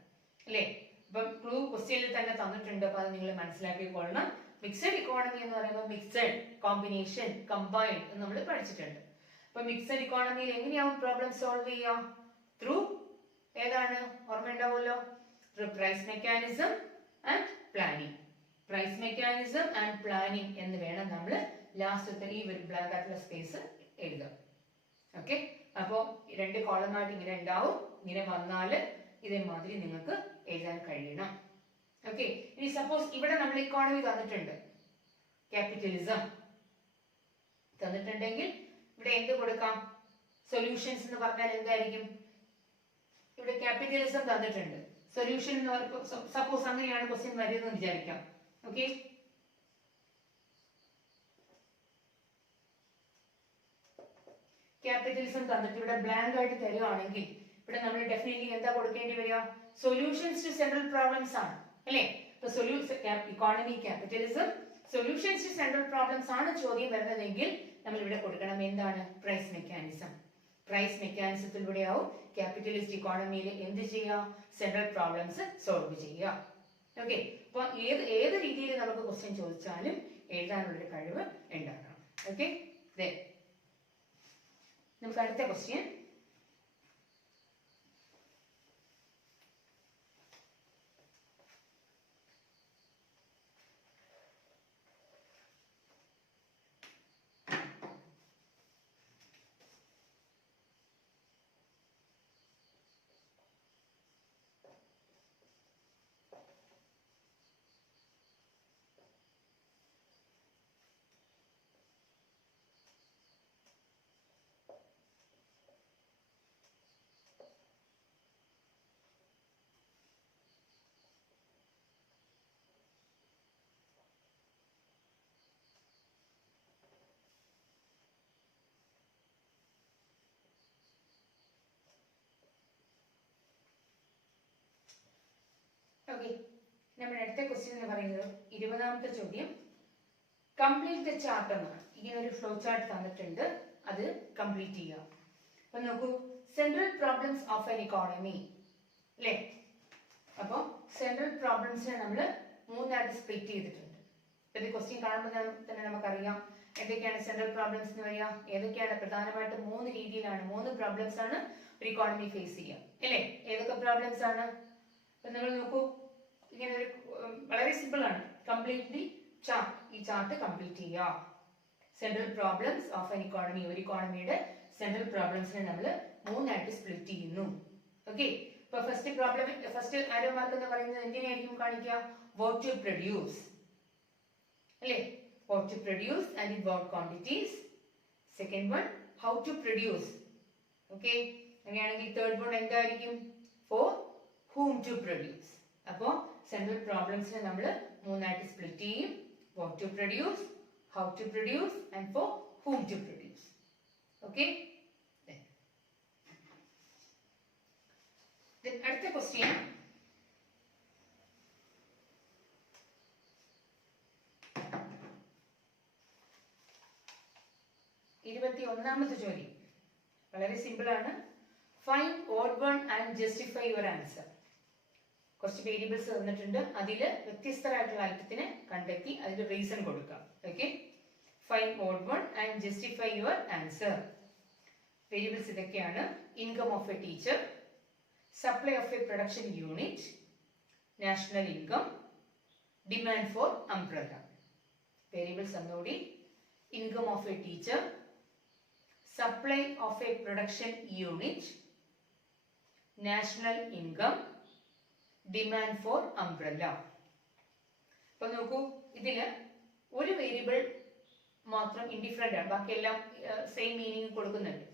അല്ലേ? അപ്പൊ ക്ലൂ ക്വസ്റ്റ്യനിൽ തന്നെ തന്നിട്ടുണ്ട്, അപ്പൊ അത് നിങ്ങൾ മനസ്സിലാക്കിക്കൊള്ളണം. മിക്സഡ് ഇക്കോണമി എന്ന് പറയുമ്പോൾ മിക്സഡ്, കോമ്പിനേഷൻ, കമ്പൈൻഡ് എന്ന് നമ്മൾ പഠിച്ചിട്ടുണ്ട്. അപ്പൊ മിക്സഡ് ഇക്കോണമിയിൽ എങ്ങനെയാവും പ്രോബ്ലം സോൾവ് ചെയ്യാം? ത്രൂ ഏതാണ്? ഓർമ്മ ഉണ്ടാവുമല്ലോ, through price mechanism and planning. Price mechanism and planning എന്ന് വേണം നമ്മൾ ലാസ്റ്റത്തെ ഈ ഒരു ബ്ലാങ്ക് ആയിട്ടുള്ള സ്പേസ് എഴുതാം. ഓക്കെ, അപ്പോ രണ്ട് കോളമായിട്ട് ഇങ്ങനെ ഉണ്ടാവും. ഇങ്ങനെ വന്നാല് ഇതേമാതിരി നിങ്ങൾക്ക് എഴുതാൻ കഴിയണം. ഓക്കെ, ഇനി സപ്പോസ് ഇവിടെ നമ്മൾ ഇക്കോണമി തന്നിട്ടുണ്ട്, ക്യാപിറ്റലിസം തന്നിട്ടുണ്ടെങ്കിൽ ഇവിടെ എന്ത് കൊടുക്കാം? സൊല്യൂഷൻസ് എന്ന് പറഞ്ഞാൽ എന്തായിരിക്കും? ഇവിടെ ക്യാപിറ്റലിസം തന്നിട്ടുണ്ട്, സൊല്യൂഷൻ എന്ന് പറയുമ്പോൾ സപ്പോസ് അങ്ങനെയാണ് ക്വസ്റ്റ്യൻ വരുന്നത് വിചാരിക്കാം. ഓക്കെ, ക്യാപിറ്റലിസം തന്നിട്ട് ഇവിടെ ബ്ലാങ്ക് ആയിട്ട് തരുവാണെങ്കിൽ ഇവിടെ നമ്മൾ ഡെഫിനറ്റ്ലി എന്താ കൊടുക്കേണ്ടി വരിക? സൊല്യൂഷൻസ് ടു സെൻട്രൽ പ്രോബ്ലംസ് ആണ് അല്ലേ? ഇപ്പൊ economy capitalism, solutions to central problems ആണ് ചോദ്യം വരുന്നതെങ്കിൽ നമ്മൾ ഇവിടെ കൊടുക്കണം എന്താണ്? Price mechanism. പ്രൈസ് മെക്കാനിസത്തിലൂടെയാവും ക്യാപിറ്റലിസ്റ്റ് ഇക്കോണമിയിൽ എന്ത് ചെയ്യുക? സെൻട്രൽ പ്രോബ്ലംസ് സോൾവ് ചെയ്യുക. ഓക്കെ, അപ്പൊ ഏത് രീതിയിൽ നമുക്ക് ക്വസ്റ്റ്യൻ ചോദിച്ചാലും എഴുതാനുള്ളൊരു കഴിവ് ഉണ്ടാക്കണം. ഓക്കെ, നമുക്ക് അടുത്ത ക്വസ്റ്റ്യൻ. ഓക്കെ, നമ്മുടെ അടുത്ത ക്വസ്റ്റ്യൻ എന്ന് പറയുന്നത് 20ാമത്തെ ചോദ്യം. കംപ്ലീറ്റ് ദ ചാർട്ട് എന്നാണ്. ഇങ്ങനെ ഒരു ഫ്ലോ ചാർട്ട് തന്നിട്ടുണ്ട്, അത് കംപ്ലീറ്റ് ചെയ്യുക. അപ്പൊ നോക്കൂ, central problems of an economy അല്ലേ? അപ്പോൾ സെൻട്രൽ പ്രോബ്ലംസിനെ നമ്മൾ മൂന്നായിട്ട് സ്പ്ലിറ്റ് ചെയ്തിട്ടുണ്ട്. ഇപ്പൊ ഇത് ക്വസ്റ്റ്യൻ കാണുമ്പോൾ തന്നെ നമുക്കറിയാം എന്തൊക്കെയാണ് സെൻട്രൽ പ്രോബ്ലംസ് എന്ന് പറയാ. ഏതൊക്കെയാണ്? പ്രധാനമായിട്ട് 3 രീതിയിലാണ്, 3 പ്രോബ്ലംസ് ആണ് ഒരു ഇക്കോണമി ഫേസ് ചെയ്യുക അല്ലേ? ഏതൊക്കെ പ്രോബ്ലംസ് ആണ്? അപ്പൊ നിങ്ങൾ നോക്കൂ, ഇങ്ങനെ ഒരു വളരെ സിമ്പിൾ ആണ്. കംപ്ലീറ്റ്ലി ചാർട്ട്, ഈ ചാർട്ട് കംപ്ലീറ്റ് ചെയ്യുക. Central problems of an economy, ഒരു ഇക്കോണമിയുടെ സെൻട്രൽ പ്രോബ്ലംസിനെ നമ്മൾ മൂന്നായിട്ട് സ്പ്ലിറ്റ് ചെയ്യുന്നു. ഓക്കെ, ഇപ്പൊ ഫസ്റ്റ് പ്രോബ്ലം, ഫസ്റ്റ് ആരോ മാർക്ക് എന്ന് പറയുന്നത് എങ്ങനെയായിരിക്കും കാണിക്കുക? വാട്ട് ടു പ്രൊഡ്യൂസ് അല്ലേ? What to produce and in what quantities. Second one how to produce. Okay, അങ്ങനെയാണെങ്കിൽ തേർഡ് വൺ എന്തായിരിക്കും? For whom to produce. അപ്പോൾ സെൻട്രൽ പ്രോബ്ലംസിനെ നമ്മൾ മൂന്നായിട്ട് സ്പ്ലിറ്റ് ചെയ്യും. what to produce, how to produce and for whom to produce. Okay, then അടുത്ത ക്വസ്റ്റ്യൻ. ഒന്നാമത്തെ ചോദ്യം വളരെ സിമ്പിൾ ആണ്. Find odd one and justify your answer. കുറച്ച് വേരിയബിൾസ് തന്നിട്ടുണ്ട്, അതിൽ വ്യത്യസ്തരായിട്ടുള്ള ഐറ്റത്തിനെ കണ്ടെത്തി അതിന്റെ റീസൺ കൊടുക്കാം. Okay, find odd one and justify your answer. Variables ഇതൊക്കെയാണ്: income of a teacher, supply of a production unit, national income, demand for umbrella. Variables ഒന്നുകൂടി: income of a teacher, supply of a production unit, national income, demand for umbrella. അപ്പൊ നോക്കൂ, ഇതില് ഒരു വേരിയബിൾ മാത്രം ഇൻഡിഫറെന്റ് ആണ്, ബാക്കിയെല്ലാം സെയിം മീനിങ് കൊടുക്കുന്നുണ്ട്.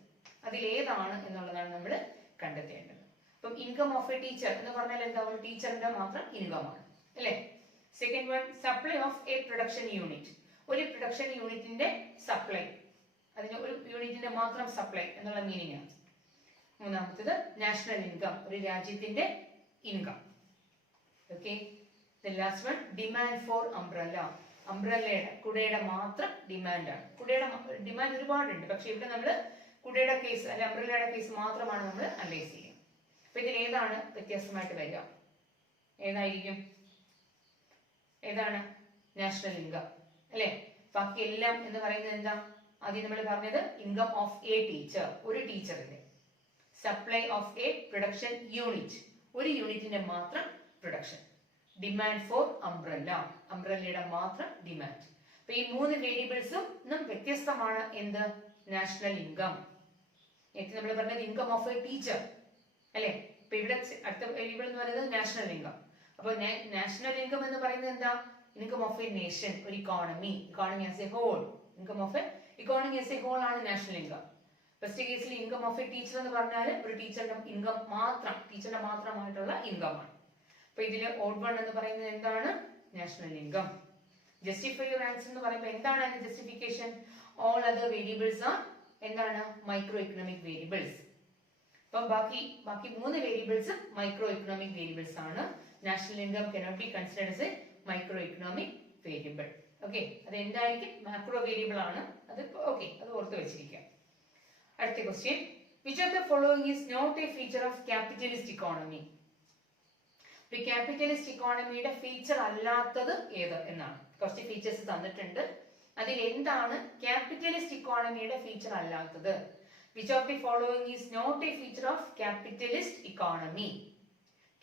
അതിലേതാണ് എന്നുള്ളതാണ് നമ്മൾ കണ്ടെത്തേണ്ടത്. അപ്പം ഇൻകം ഓഫ് എ ടീച്ചർ എന്ന് പറഞ്ഞാൽ എന്താ? ഒരു ടീച്ചറിന്റെ മാത്രം ഇൻകം ആണ്, അല്ലേ? Second one, supply of a production unit, ഒരു പ്രൊഡക്ഷൻ യൂണിറ്റിന്റെ സപ്ലൈ, അതിന് ഒരു യൂണിറ്റിന്റെ മാത്രം സപ്ലൈ എന്നുള്ള മീനിങ് ആണ്. മൂന്നാമത്തേത് നാഷണൽ ഇൻകം, ഒരു രാജ്യത്തിന്റെ income. Okay, the last one demand for umbrella, അംബ്രല്ലയുടെ കുടയുടെ മാത്രം ഡിമാൻഡാണ്. കുടയുടെ ഡിമാൻഡ് ഒരുപാടുണ്ട്, പക്ഷെ ഇവിടെ നമ്മൾ കുടയുടെ കേസ് അല്ലെ അംബ്രല്ലയുടെ കേസ് മാത്രമാണ് നമ്മൾ അനലൈസ് ചെയ്യുക. അപ്പൊ ഇതിൽ ഏതാണ് വ്യത്യാസമായിട്ട് വരിക? ഏതായിരിക്കും? ഏതാണ്? നാഷണൽ ഇൻകം, അല്ലെ? ബാക്കി എല്ലാം എന്ന് പറയുന്നത് എന്താ? ആദ്യം നമ്മൾ പറഞ്ഞത് ഇൻകം ഓഫ് എ ടീച്ചർ, ഒരു ടീച്ചറിന്റെ. Supply of a production unit, ഒരു യൂണിറ്റിന്റെ മാത്രം പ്രൊഡക്ഷൻ. ഡിമാൻഡ് ഫോർ അംബ്രല്ല, അംബ്രല്ലയുടെ മാത്രം ഡിമാൻഡ്. അപ്പൊ ഈ മൂന്ന് വേരിയബിൾസും വ്യത്യസ്തമാണ്. എന്ത്? National income. നേരത്തെ നമ്മൾ പറഞ്ഞത് ഇൻകം ഓഫ് എ ടീച്ചർ, അല്ലെ? ഇപ്പൊ ഇവിടെ അടുത്ത വേരിയബിൾ എന്ന് പറയുന്നത് നാഷണൽ ഇൻകം. അപ്പൊ നാഷണൽ ഇൻകം എന്ന് പറയുന്നത് എന്താ? ഇൻകം ഓഫ് എ നേഷൻ, ഒരു economy, economy as a whole. Income of a economy as a whole ആണ് നാഷണൽ ഇൻകം. ഫസ്റ്റ് കേസിൽ ഇൻകം ഓഫ് എ ടീച്ചർ എന്ന് പറഞ്ഞാൽ ഒരു ടീച്ചറുടെ ഇൻകം മാത്രം, ടീച്ചറുടെ മാത്രമായിട്ടുള്ള ഇൻകം ആണ്. അപ്പൊ ഇതില് ഓഡ് വൺ എന്ന് പറയുന്നത് എന്താണ്? National income. Justify your answer എന്ന് പറയുമ്പോൾ എന്താണ് അതിന്റെ justification? All other variables are എന്താണ്? Micro economic variables. അപ്പം ബാക്കി മൂന്ന് വേരിയബിൾസ് മൈക്രോ ഇക്കണോമിക് വേരിയബിൾസ് ആണ്. National income cannot be considered as a micro economic variable. Okay, അത് എന്തായിരിക്കും? മാക്രോ വേരിയബിൾ ആണ് അത്. ഓക്കെ, അത് ഓർത്ത് വെച്ചിരിക്കാം. അടുത്ത question, which of the following is not a feature of capitalist economy? Capitalist ഇക്കോണമിയുടെ ഫീച്ചർ അല്ലാത്തത് ഏത് എന്നാണ്. കുറച്ച് ഫീച്ചേഴ്സ് തന്നിട്ടുണ്ട്, അതിൽ എന്താണ് ക്യാപിറ്റലിസ്റ്റ് ഇക്കോണമിയുടെ ഫീച്ചർ അല്ലാത്തത്? Which of the following is not a feature of capitalist economy?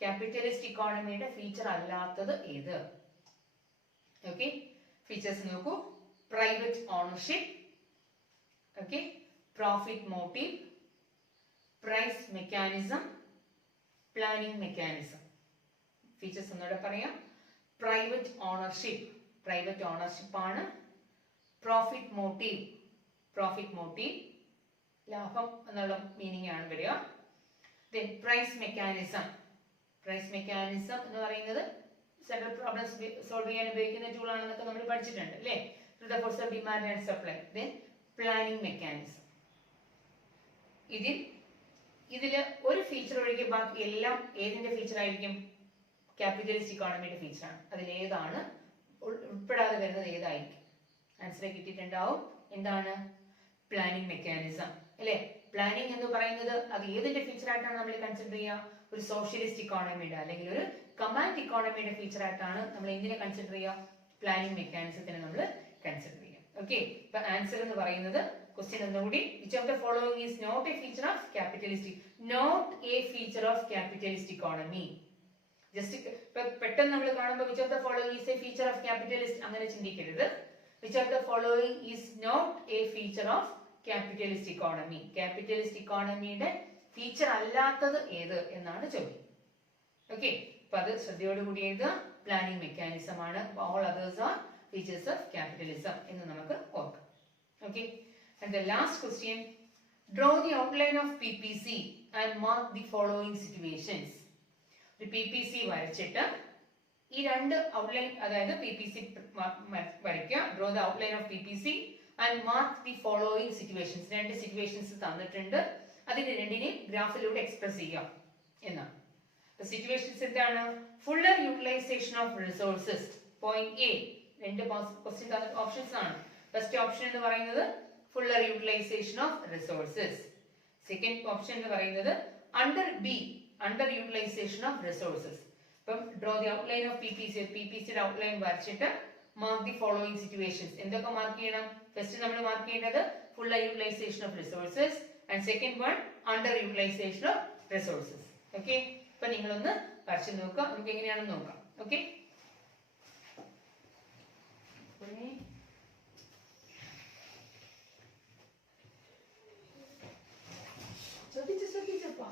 Capitalist ഇക്കോണമിയുടെ ഫീച്ചർ അല്ലാത്തത് ഏത്? ഓക്കെ, ഫീച്ചേഴ്സ് നോക്കൂ: private ownership, okay, profit motive, price mechanism, planning mechanism. Features ഒന്നുകൂടെ പറയാം: പ്രൈവറ്റ് ഓണർഷിപ്പ്, പ്രൈവറ്റ് ഓണർഷിപ്പ് ആണ്. പ്രോഫിറ്റ് മോട്ടീവ്, പ്രോഫിറ്റ് മോട്ടീവ്, ലാഭം എന്നുള്ള മീനിങ് ആണ് വരിക. Then price mechanism, price mechanism എന്ന് പറയുന്നത് സെൻട്രൽ പ്രോബ്ലംസ് സോൾവ് ചെയ്യാൻ ഉപയോഗിക്കുന്ന ടൂൾ ആണെന്നൊക്കെ നമ്മൾ പഠിച്ചിട്ടുണ്ട്, അല്ലേ? Through the force of demand and supply. Then planning mechanism. ഇതില് ഒരു ഫീച്ചർ ഒഴികെ ബാക്കി എല്ലാം ഏതിന്റെ ഫീച്ചർ ആയിരിക്കും? ക്യാപിറ്റലിസ്റ്റ് ഇക്കോണമിയുടെ ഫീച്ചർ ആണ്. അതിൽ ഏതാണ് ഉൾപ്പെടാതെ വരുന്നത്? ഏതായിരിക്കും? ആൻസർ കിട്ടിയിട്ടുണ്ടാവും. എന്താണ്? പ്ലാനിംഗ് മെക്കാനിസം, അല്ലെ? പ്ലാനിംഗ് എന്ന് പറയുന്നത് അത് ഏതിന്റെ ഫീച്ചർ ആയിട്ടാണ് നമ്മൾ കൺസിഡർ ചെയ്യുക? ഒരു സോഷ്യലിസ്റ്റ് ഇക്കോണമിയുടെ അല്ലെങ്കിൽ ഒരു കമാൻഡ് ഇക്കോണമിയുടെ ഫീച്ചർ ആയിട്ടാണ് നമ്മൾ എന്തിനെ കൺസിഡർ ചെയ്യുക? പ്ലാനിംഗ് മെക്കാനിസത്തിനെ നമ്മൾ കൺസിഡർ ചെയ്യാം. ഓക്കെ, ഇപ്പൊ ആൻസർ എന്ന് പറയുന്നത് ക്വസ്റ്റ്യൻ ഒന്നുകൂടി: which of the following is not a feature of capitalist, not a feature of capitalist economy. Just പെട്ടെന്ന് നമ്മൾ കാണുമ്പോൾ which of the following is a feature of capitalist അങ്ങനെ ചിന്തിക്കരുത്. Which of the following is not a feature of capitalist economy, capitalist ഇക്കോണമിയുടെ ഫീച്ചർ അല്ലാത്തത് ഏത് എന്നാണ് ചോദ്യം. ഓക്കെ, അപ്പൊ അത് ശ്രദ്ധയോടുകൂടി എഴുതുക. പ്ലാനിംഗ് മെക്കാനിസം ആണ്. All others are features of capitalism എന്ന് നമുക്ക് ഓർക്കാം. Okay, and the last question, draw the outline of PPC and mark the following situations. ഒരു PPC വരച്ചിട്ട് ഈ രണ്ട് ഔട്ട്ലൈൻ, അതായത് PPC വരയ്ക്കുക. Draw the outline of PPC and mark the following situations. രണ്ട് സിറ്റുവേഷൻസ് തന്നിട്ടുണ്ട്, അതിന് രണ്ടിനെയും ഗ്രാഫിലൂടെ എക്സ്പ്രസ് ചെയ്യാം എന്നാണ്. സിറ്റുവേഷൻസ് എന്താണ്? Fuller utilization of resources. Point A, രണ്ട് ക്വസ്റ്റ്യൻ ഓപ്ഷൻസ് ആണ്. ഫസ്റ്റ് ഓപ്ഷൻ എന്ന് പറയുന്നത് fuller utilization of resources. Second option എന്ന് പറയുന്നത് under B, under utilization of resources. അപ്പം draw the outline of PPC, PPCയുടെ outline വരച്ചിട്ട് mark the following situations. എന്തൊക്കെ മാർക്ക് ചെയ്യണം? ഫസ്റ്റ് നമ്മൾ മാർക്ക് ചെയ്യേണ്ടത് fuller utilization of resources and second one under utilization of resources. Okay, അപ്പൊ നിങ്ങളൊന്ന് വരച്ചു നോക്കുക, നമുക്ക് എങ്ങനെയാണെന്ന് നോക്കാം. ഓക്കെ, ശ്രദ്ധിച്ചപ്പാ.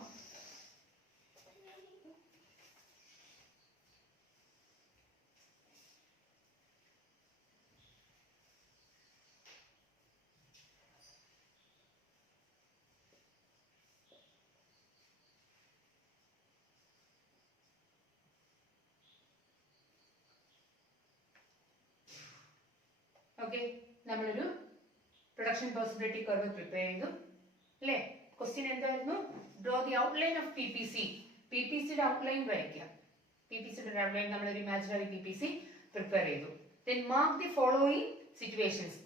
ഓക്കെ, നമ്മളൊരു പ്രൊഡക്ഷൻ പോസിബിലിറ്റി കർവ് പ്രിപ്പയർ ചെയ്തു അല്ലേ? ക്വസ്റ്റ്യൻ എന്തായിരുന്നു? Draw the outline of PPC. PPCയുടെ ഔട്ട്ലൈൻ വരയ്ക്കുക. PPCയുടെ ഔട്ട്ലൈൻ നമ്മളൊരു ഇമാജിനറി PPC പ്രിപ്പയർ ചെയ്തു. Then mark the following situations.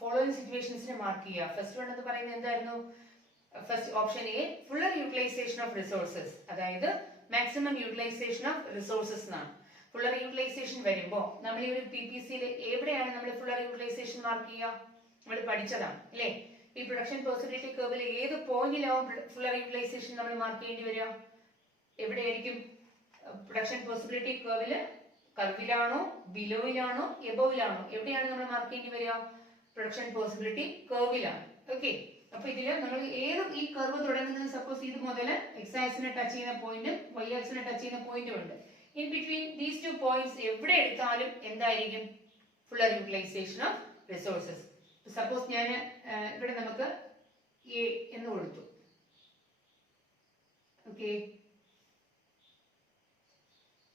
Following സിറ്റുവേഷൻസിനെ മാർക്ക് ചെയ്യുക. ഫസ്റ്റ് വൺ എന്ന് പറയുന്നത് എന്തായിരുന്നു? First option A, fuller utilization of resources, അതായത് മാക്സിമം യൂട്ടിലൈസേഷൻ ഓഫ് റിസോഴ്സസ് എന്നാണ്. ഫുള്ളർ യൂട്ടിലൈസേഷൻ വരുമ്പോൾ നമ്മൾ ഈ ഒരു PPCയിൽ എവിടെയാണ് നമ്മൾ ഫുള്ളർ യൂട്ടിലൈസേഷൻ മാർക്ക് ചെയ്യുക? നമ്മൾ പഠിച്ചതാണ് അല്ലേ? ഈ പ്രൊഡക്ഷൻ പോസിബിലിറ്റി കർവിൽ ഏത് പോയിന്റിലാവും ഫുള്ളർ യൂട്ടിലൈസേഷൻ നമ്മൾ മാർക്ക് ചെയ്യേണ്ടി വരിക? എവിടെയായിരിക്കും പ്രൊഡക്ഷൻ പോസിബിലിറ്റി കർവിലാണോ, ബിലോയിലാണോ, എബോവിലാണോ? എവിടെയാണ് നമ്മൾ മാർക്ക് ചെയ്യേണ്ടി വരിക? Production possibility കർവിലാണ്. ഓക്കെ, അപ്പൊ ഇതില് നമ്മൾ ഏത് ഈ കർവ് തുടങ്ങുന്നത്, സപ്പോസ് ഇത് മുതൽ എക്സ് ആക്സിനെ ടച്ച് ചെയ്യുന്ന പോയിന്റും വൈ ആക്സിനെ ടച്ച് ചെയ്യുന്ന പോയിന്റും ഉണ്ട്. In between these two points എവിടെ എടുത്താലും എന്തായിരിക്കും? Fuller utilization of resources. Suppose ഞാൻ ഇവിടെ നമുക്ക് എ എന്ന് കൊടുത്തു. ഓക്കെ,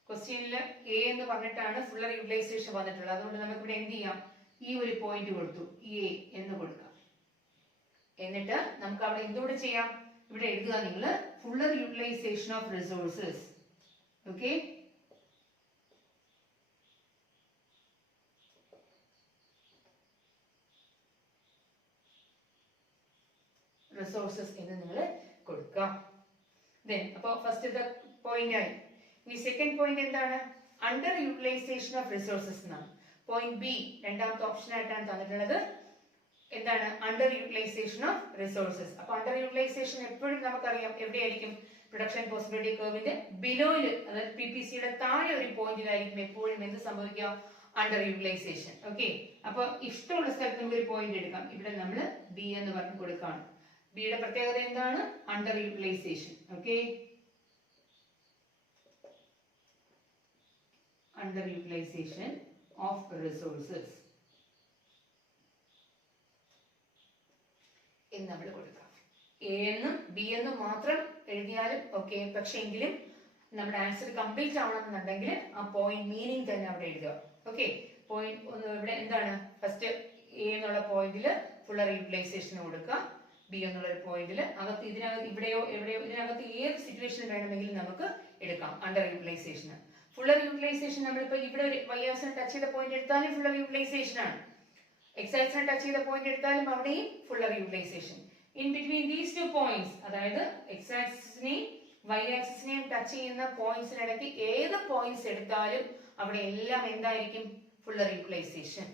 ക്വസ്റ്റ്യനിൽ എ എന്ന് പറഞ്ഞിട്ടാണ് ഫുള്ളർ യൂട്ടിലൈസേഷൻ വന്നിട്ടുള്ളത്. അതുകൊണ്ട് നമുക്ക് ഇവിടെ എന്ത് ചെയ്യാം? ഈ ഒരു പോയിന്റ് കൊടുത്തു, എ എന്ന് കൊടുക്കാം. എന്നിട്ട് നമുക്ക് അവിടെ എന്തുകൂടെ ചെയ്യാം? ഇവിടെ എഴുതുക നിങ്ങൾ, fuller utilization of resources. Okay, resources എന്ന് നിങ്ങൾ കൊടുക്കാം. ദെൻ അപ്പൊ ഫസ്റ്റ് പോയിന്റ് ആയി. ഇനി സെക്കൻഡ് പോയിന്റ് എന്താണ്? അണ്ടർ യൂട്ടിലൈസേഷൻ ഓഫ് റിസോഴ്സസ് എന്നാണ്. പോയിന്റ് ബി രണ്ടാമത്തെ ഓപ്ഷൻ ആയിട്ടാണ് തന്നിട്ടുള്ളത്. എന്താണ്? Under utilisation of resources. അപ്പൊ അണ്ടർ യൂട്ടിലൈസേഷൻ എപ്പോഴും നമുക്കറിയാം എവിടെയായിരിക്കും? പ്രൊഡക്ഷൻ പോസിബിലിറ്റി കർവിന്റെ ബിലോയിൽ, അതായത് PPCയുടെ താഴെ ഒരു പോയിന്റിലായിരിക്കും എപ്പോഴും എന്ത് സംഭവിക്കുക? Under utilization. ഓക്കെ, അപ്പൊ ഇഷ്ടമുള്ള സ്ഥലത്ത് നമുക്ക് ഒരു പോയിന്റ് എടുക്കാം. ഇവിടെ നമ്മൾ ബി എന്ന് പറഞ്ഞു കൊടുക്കുകയാണ്. ബിയുടെ പ്രത്യേകത എന്താണ്? Under utilization. Okay, under utilisation of resources എന്ന് നമ്മൾ കൊടുക്കാം. എ എന്നും ബി എന്നും മാത്രം എഴുതിയാലും ഓക്കെ, പക്ഷെ എങ്കിലും നമ്മുടെ ആൻസർ കംപ്ലീറ്റ് ആവണമെന്നുണ്ടെങ്കിൽ ആ പോയിന്റ് മീനിങ് തന്നെ അവിടെ എഴുതുക. ഓക്കെ, പോയിന്റ് ഇവിടെ എന്താണ്? ഫസ്റ്റ് എ എന്നുള്ള പോയിന്റിൽ ഫുള്ളർ യൂട്ടിലൈസേഷൻ കൊടുക്കുക. ബി എന്നുള്ള ഒരു പോയിന്റിൽ അകത്ത് ഇതിനകത്ത് ഇവിടെയോ എവിടെയോ ഇതിനകത്ത് ഏത് സിറ്റുവേഷൻ വേണമെങ്കിലും നമുക്ക് എടുക്കാം അണ്ടർ യൂട്ടിലൈസേഷൻ. ഫുള്ളർ യൂട്ടിലൈസേഷൻ നമ്മളിപ്പോ ഇവിടെ ഒരു വൈ ആക്സിനെ ടച്ച് ചെയ്ത പോയിന്റ് എടുത്താലും ഫുള്ളർ യൂട്ടിലൈസേഷൻ ആണ്. എക്സ് ആക്സിനെ ടച്ച് ചെയ്ത പോയിന്റ് എടുത്താലും അവിടെയും fuller utilization. In between these two points, അതായത് എക്സ് ആക്സിനെയും വൈ ആക്സിനെയും ടച്ച് ചെയ്യുന്ന പോയിന്റ്സിനിടയ്ക്ക് ഏത് പോയിന്റ്സ് എടുത്താലും അവിടെ എല്ലാം എന്തായിരിക്കും? Fuller utilization.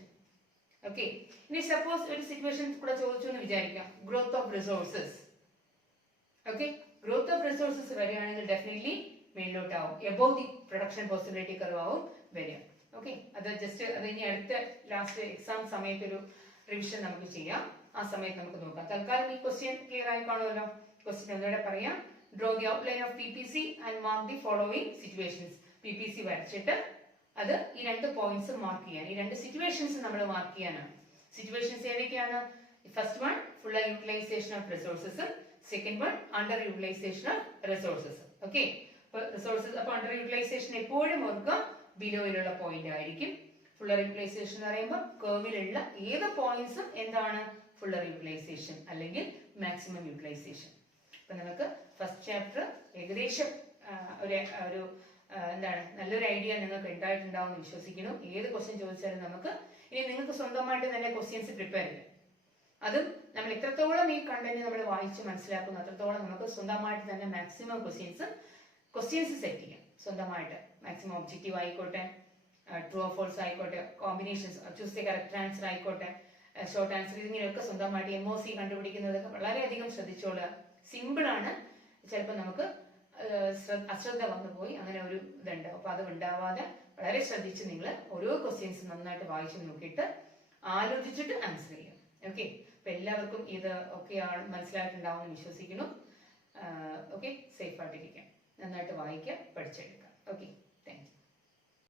ഓക്കെ, ഇനി സപ്പോസ് ഒരു സിറ്റുവേഷൻ കൂടെ ചോദിച്ചു എന്ന് വിചാരിക്കാം, growth of resources. Okay, growth of resources വരികയാണെങ്കിൽ ഡെഫിനറ്റ്ലി മേലോട്ടാവും, above the production possibility curve ആവും വരിക. ഓക്കെ, അത് ജസ്റ്റ് അത് ഇനി അടുത്ത ലാസ്റ്റ് എക്സാം സമയത്ത് ഒരു റിവിഷൻ നമുക്ക് ചെയ്യാം. ആ സമയത്ത് നമുക്ക് നോക്കാം. തൽക്കാലം ഈ ക്വസ്റ്റ്യൻ ക്ലിയർ ആയി കാണുമല്ലോ. ക്വസ്റ്റ്യൻ ഒന്നുകൂടെ പറയാം. Draw the outline of PPC and mark the following situations. PPC വരച്ചിട്ട് അത് ഈ രണ്ട് പോയിന്റ്സ് മാർക്ക് ചെയ്യാൻ, ഈ രണ്ട് സിറ്റുവേഷൻസ് നമ്മൾ മാർക്ക് ചെയ്യാനാണ്. സിറ്റുവേഷൻസ് ഏതൊക്കെയാണ്? First one fuller utilization of resources, second one under utilisation of resources. Okay, അപ്പൊ റിസോഴ്സസ്, അപ്പൊ അണ്ടർ യൂട്ടിലൈസേഷൻ എപ്പോഴും ഓർക്കുക ബിലോയിലുള്ള പോയിന്റ് ആയിരിക്കും. ഫുള്ളർ യൂട്ടിലൈസേഷൻ എന്ന് പറയുമ്പോൾ കർവിലുള്ള ഏത് പോയിന്റ്സും എന്താണ്? ഫുള്ളർ യൂട്ടിലൈസേഷൻ അല്ലെങ്കിൽ മാക്സിമം യൂട്ടിലൈസേഷൻ. അപ്പൊ നമുക്ക് ഫസ്റ്റ് ചാപ്റ്റർ ഏകദേശം ഒരു എന്താണ് നല്ലൊരു ഐഡിയ നിങ്ങൾക്ക് ഉണ്ടായിട്ടുണ്ടാവും എന്ന് വിശ്വസിക്കുന്നു. ഏത് ക്വസ്റ്റ്യൻ ചോദിച്ചാലും നമുക്ക് ഇനി നിങ്ങൾക്ക് സ്വന്തമായിട്ട് തന്നെ ക്വസ്റ്റ്യൻസ് പ്രിപ്പയർ ചെയ്യാം. അതും നമ്മൾ എത്രത്തോളം ഈ കണ്ടന്റ് നമ്മൾ വായിച്ച് മനസ്സിലാക്കുന്നു അത്രത്തോളം നമുക്ക് സ്വന്തമായിട്ട് തന്നെ മാക്സിമം ക്വസ്റ്റ്യൻസ് സെറ്റ് ചെയ്യാം. സ്വന്തമായിട്ട് മാക്സിമം ഒബ്ജക്റ്റീവ് ആയിക്കോട്ടെ, ട്രൂ ഓർ ഫോൾസ് ആയിക്കോട്ടെ, combinations, choose the correct answer ആയിക്കോട്ടെ, ഷോർട്ട് ആൻസർ, ഇതിങ്ങനെയൊക്കെ സ്വന്തമായിട്ട് MOC കണ്ടുപിടിക്കുന്നതൊക്കെ വളരെയധികം ശ്രദ്ധിച്ചോളുക. സിമ്പിളാണ്. ചിലപ്പോൾ നമുക്ക് അശ്രദ്ധ വന്നു പോയി അങ്ങനെ ഒരു ഇതുണ്ടാവും. അപ്പൊ അത് ഉണ്ടാവാതെ വളരെ ശ്രദ്ധിച്ച് നിങ്ങൾ ഓരോ ക്വസ്റ്റ്യൻസ് നന്നായിട്ട് വായിച്ചു നോക്കിയിട്ട് ആലോചിച്ചിട്ട് ആൻസർ ചെയ്യും. ഓക്കെ, അപ്പൊ എല്ലാവർക്കും ഇത് ഒക്കെയാണ് മനസ്സിലായിട്ടുണ്ടാവും എന്ന് വിശ്വസിക്കുന്നു. ഓക്കെ, സേഫ് ആയിട്ടിരിക്കാം, നന്നായിട്ട് വായിക്കുക, പഠിച്ചെടുക്കാം. Okay, thank you.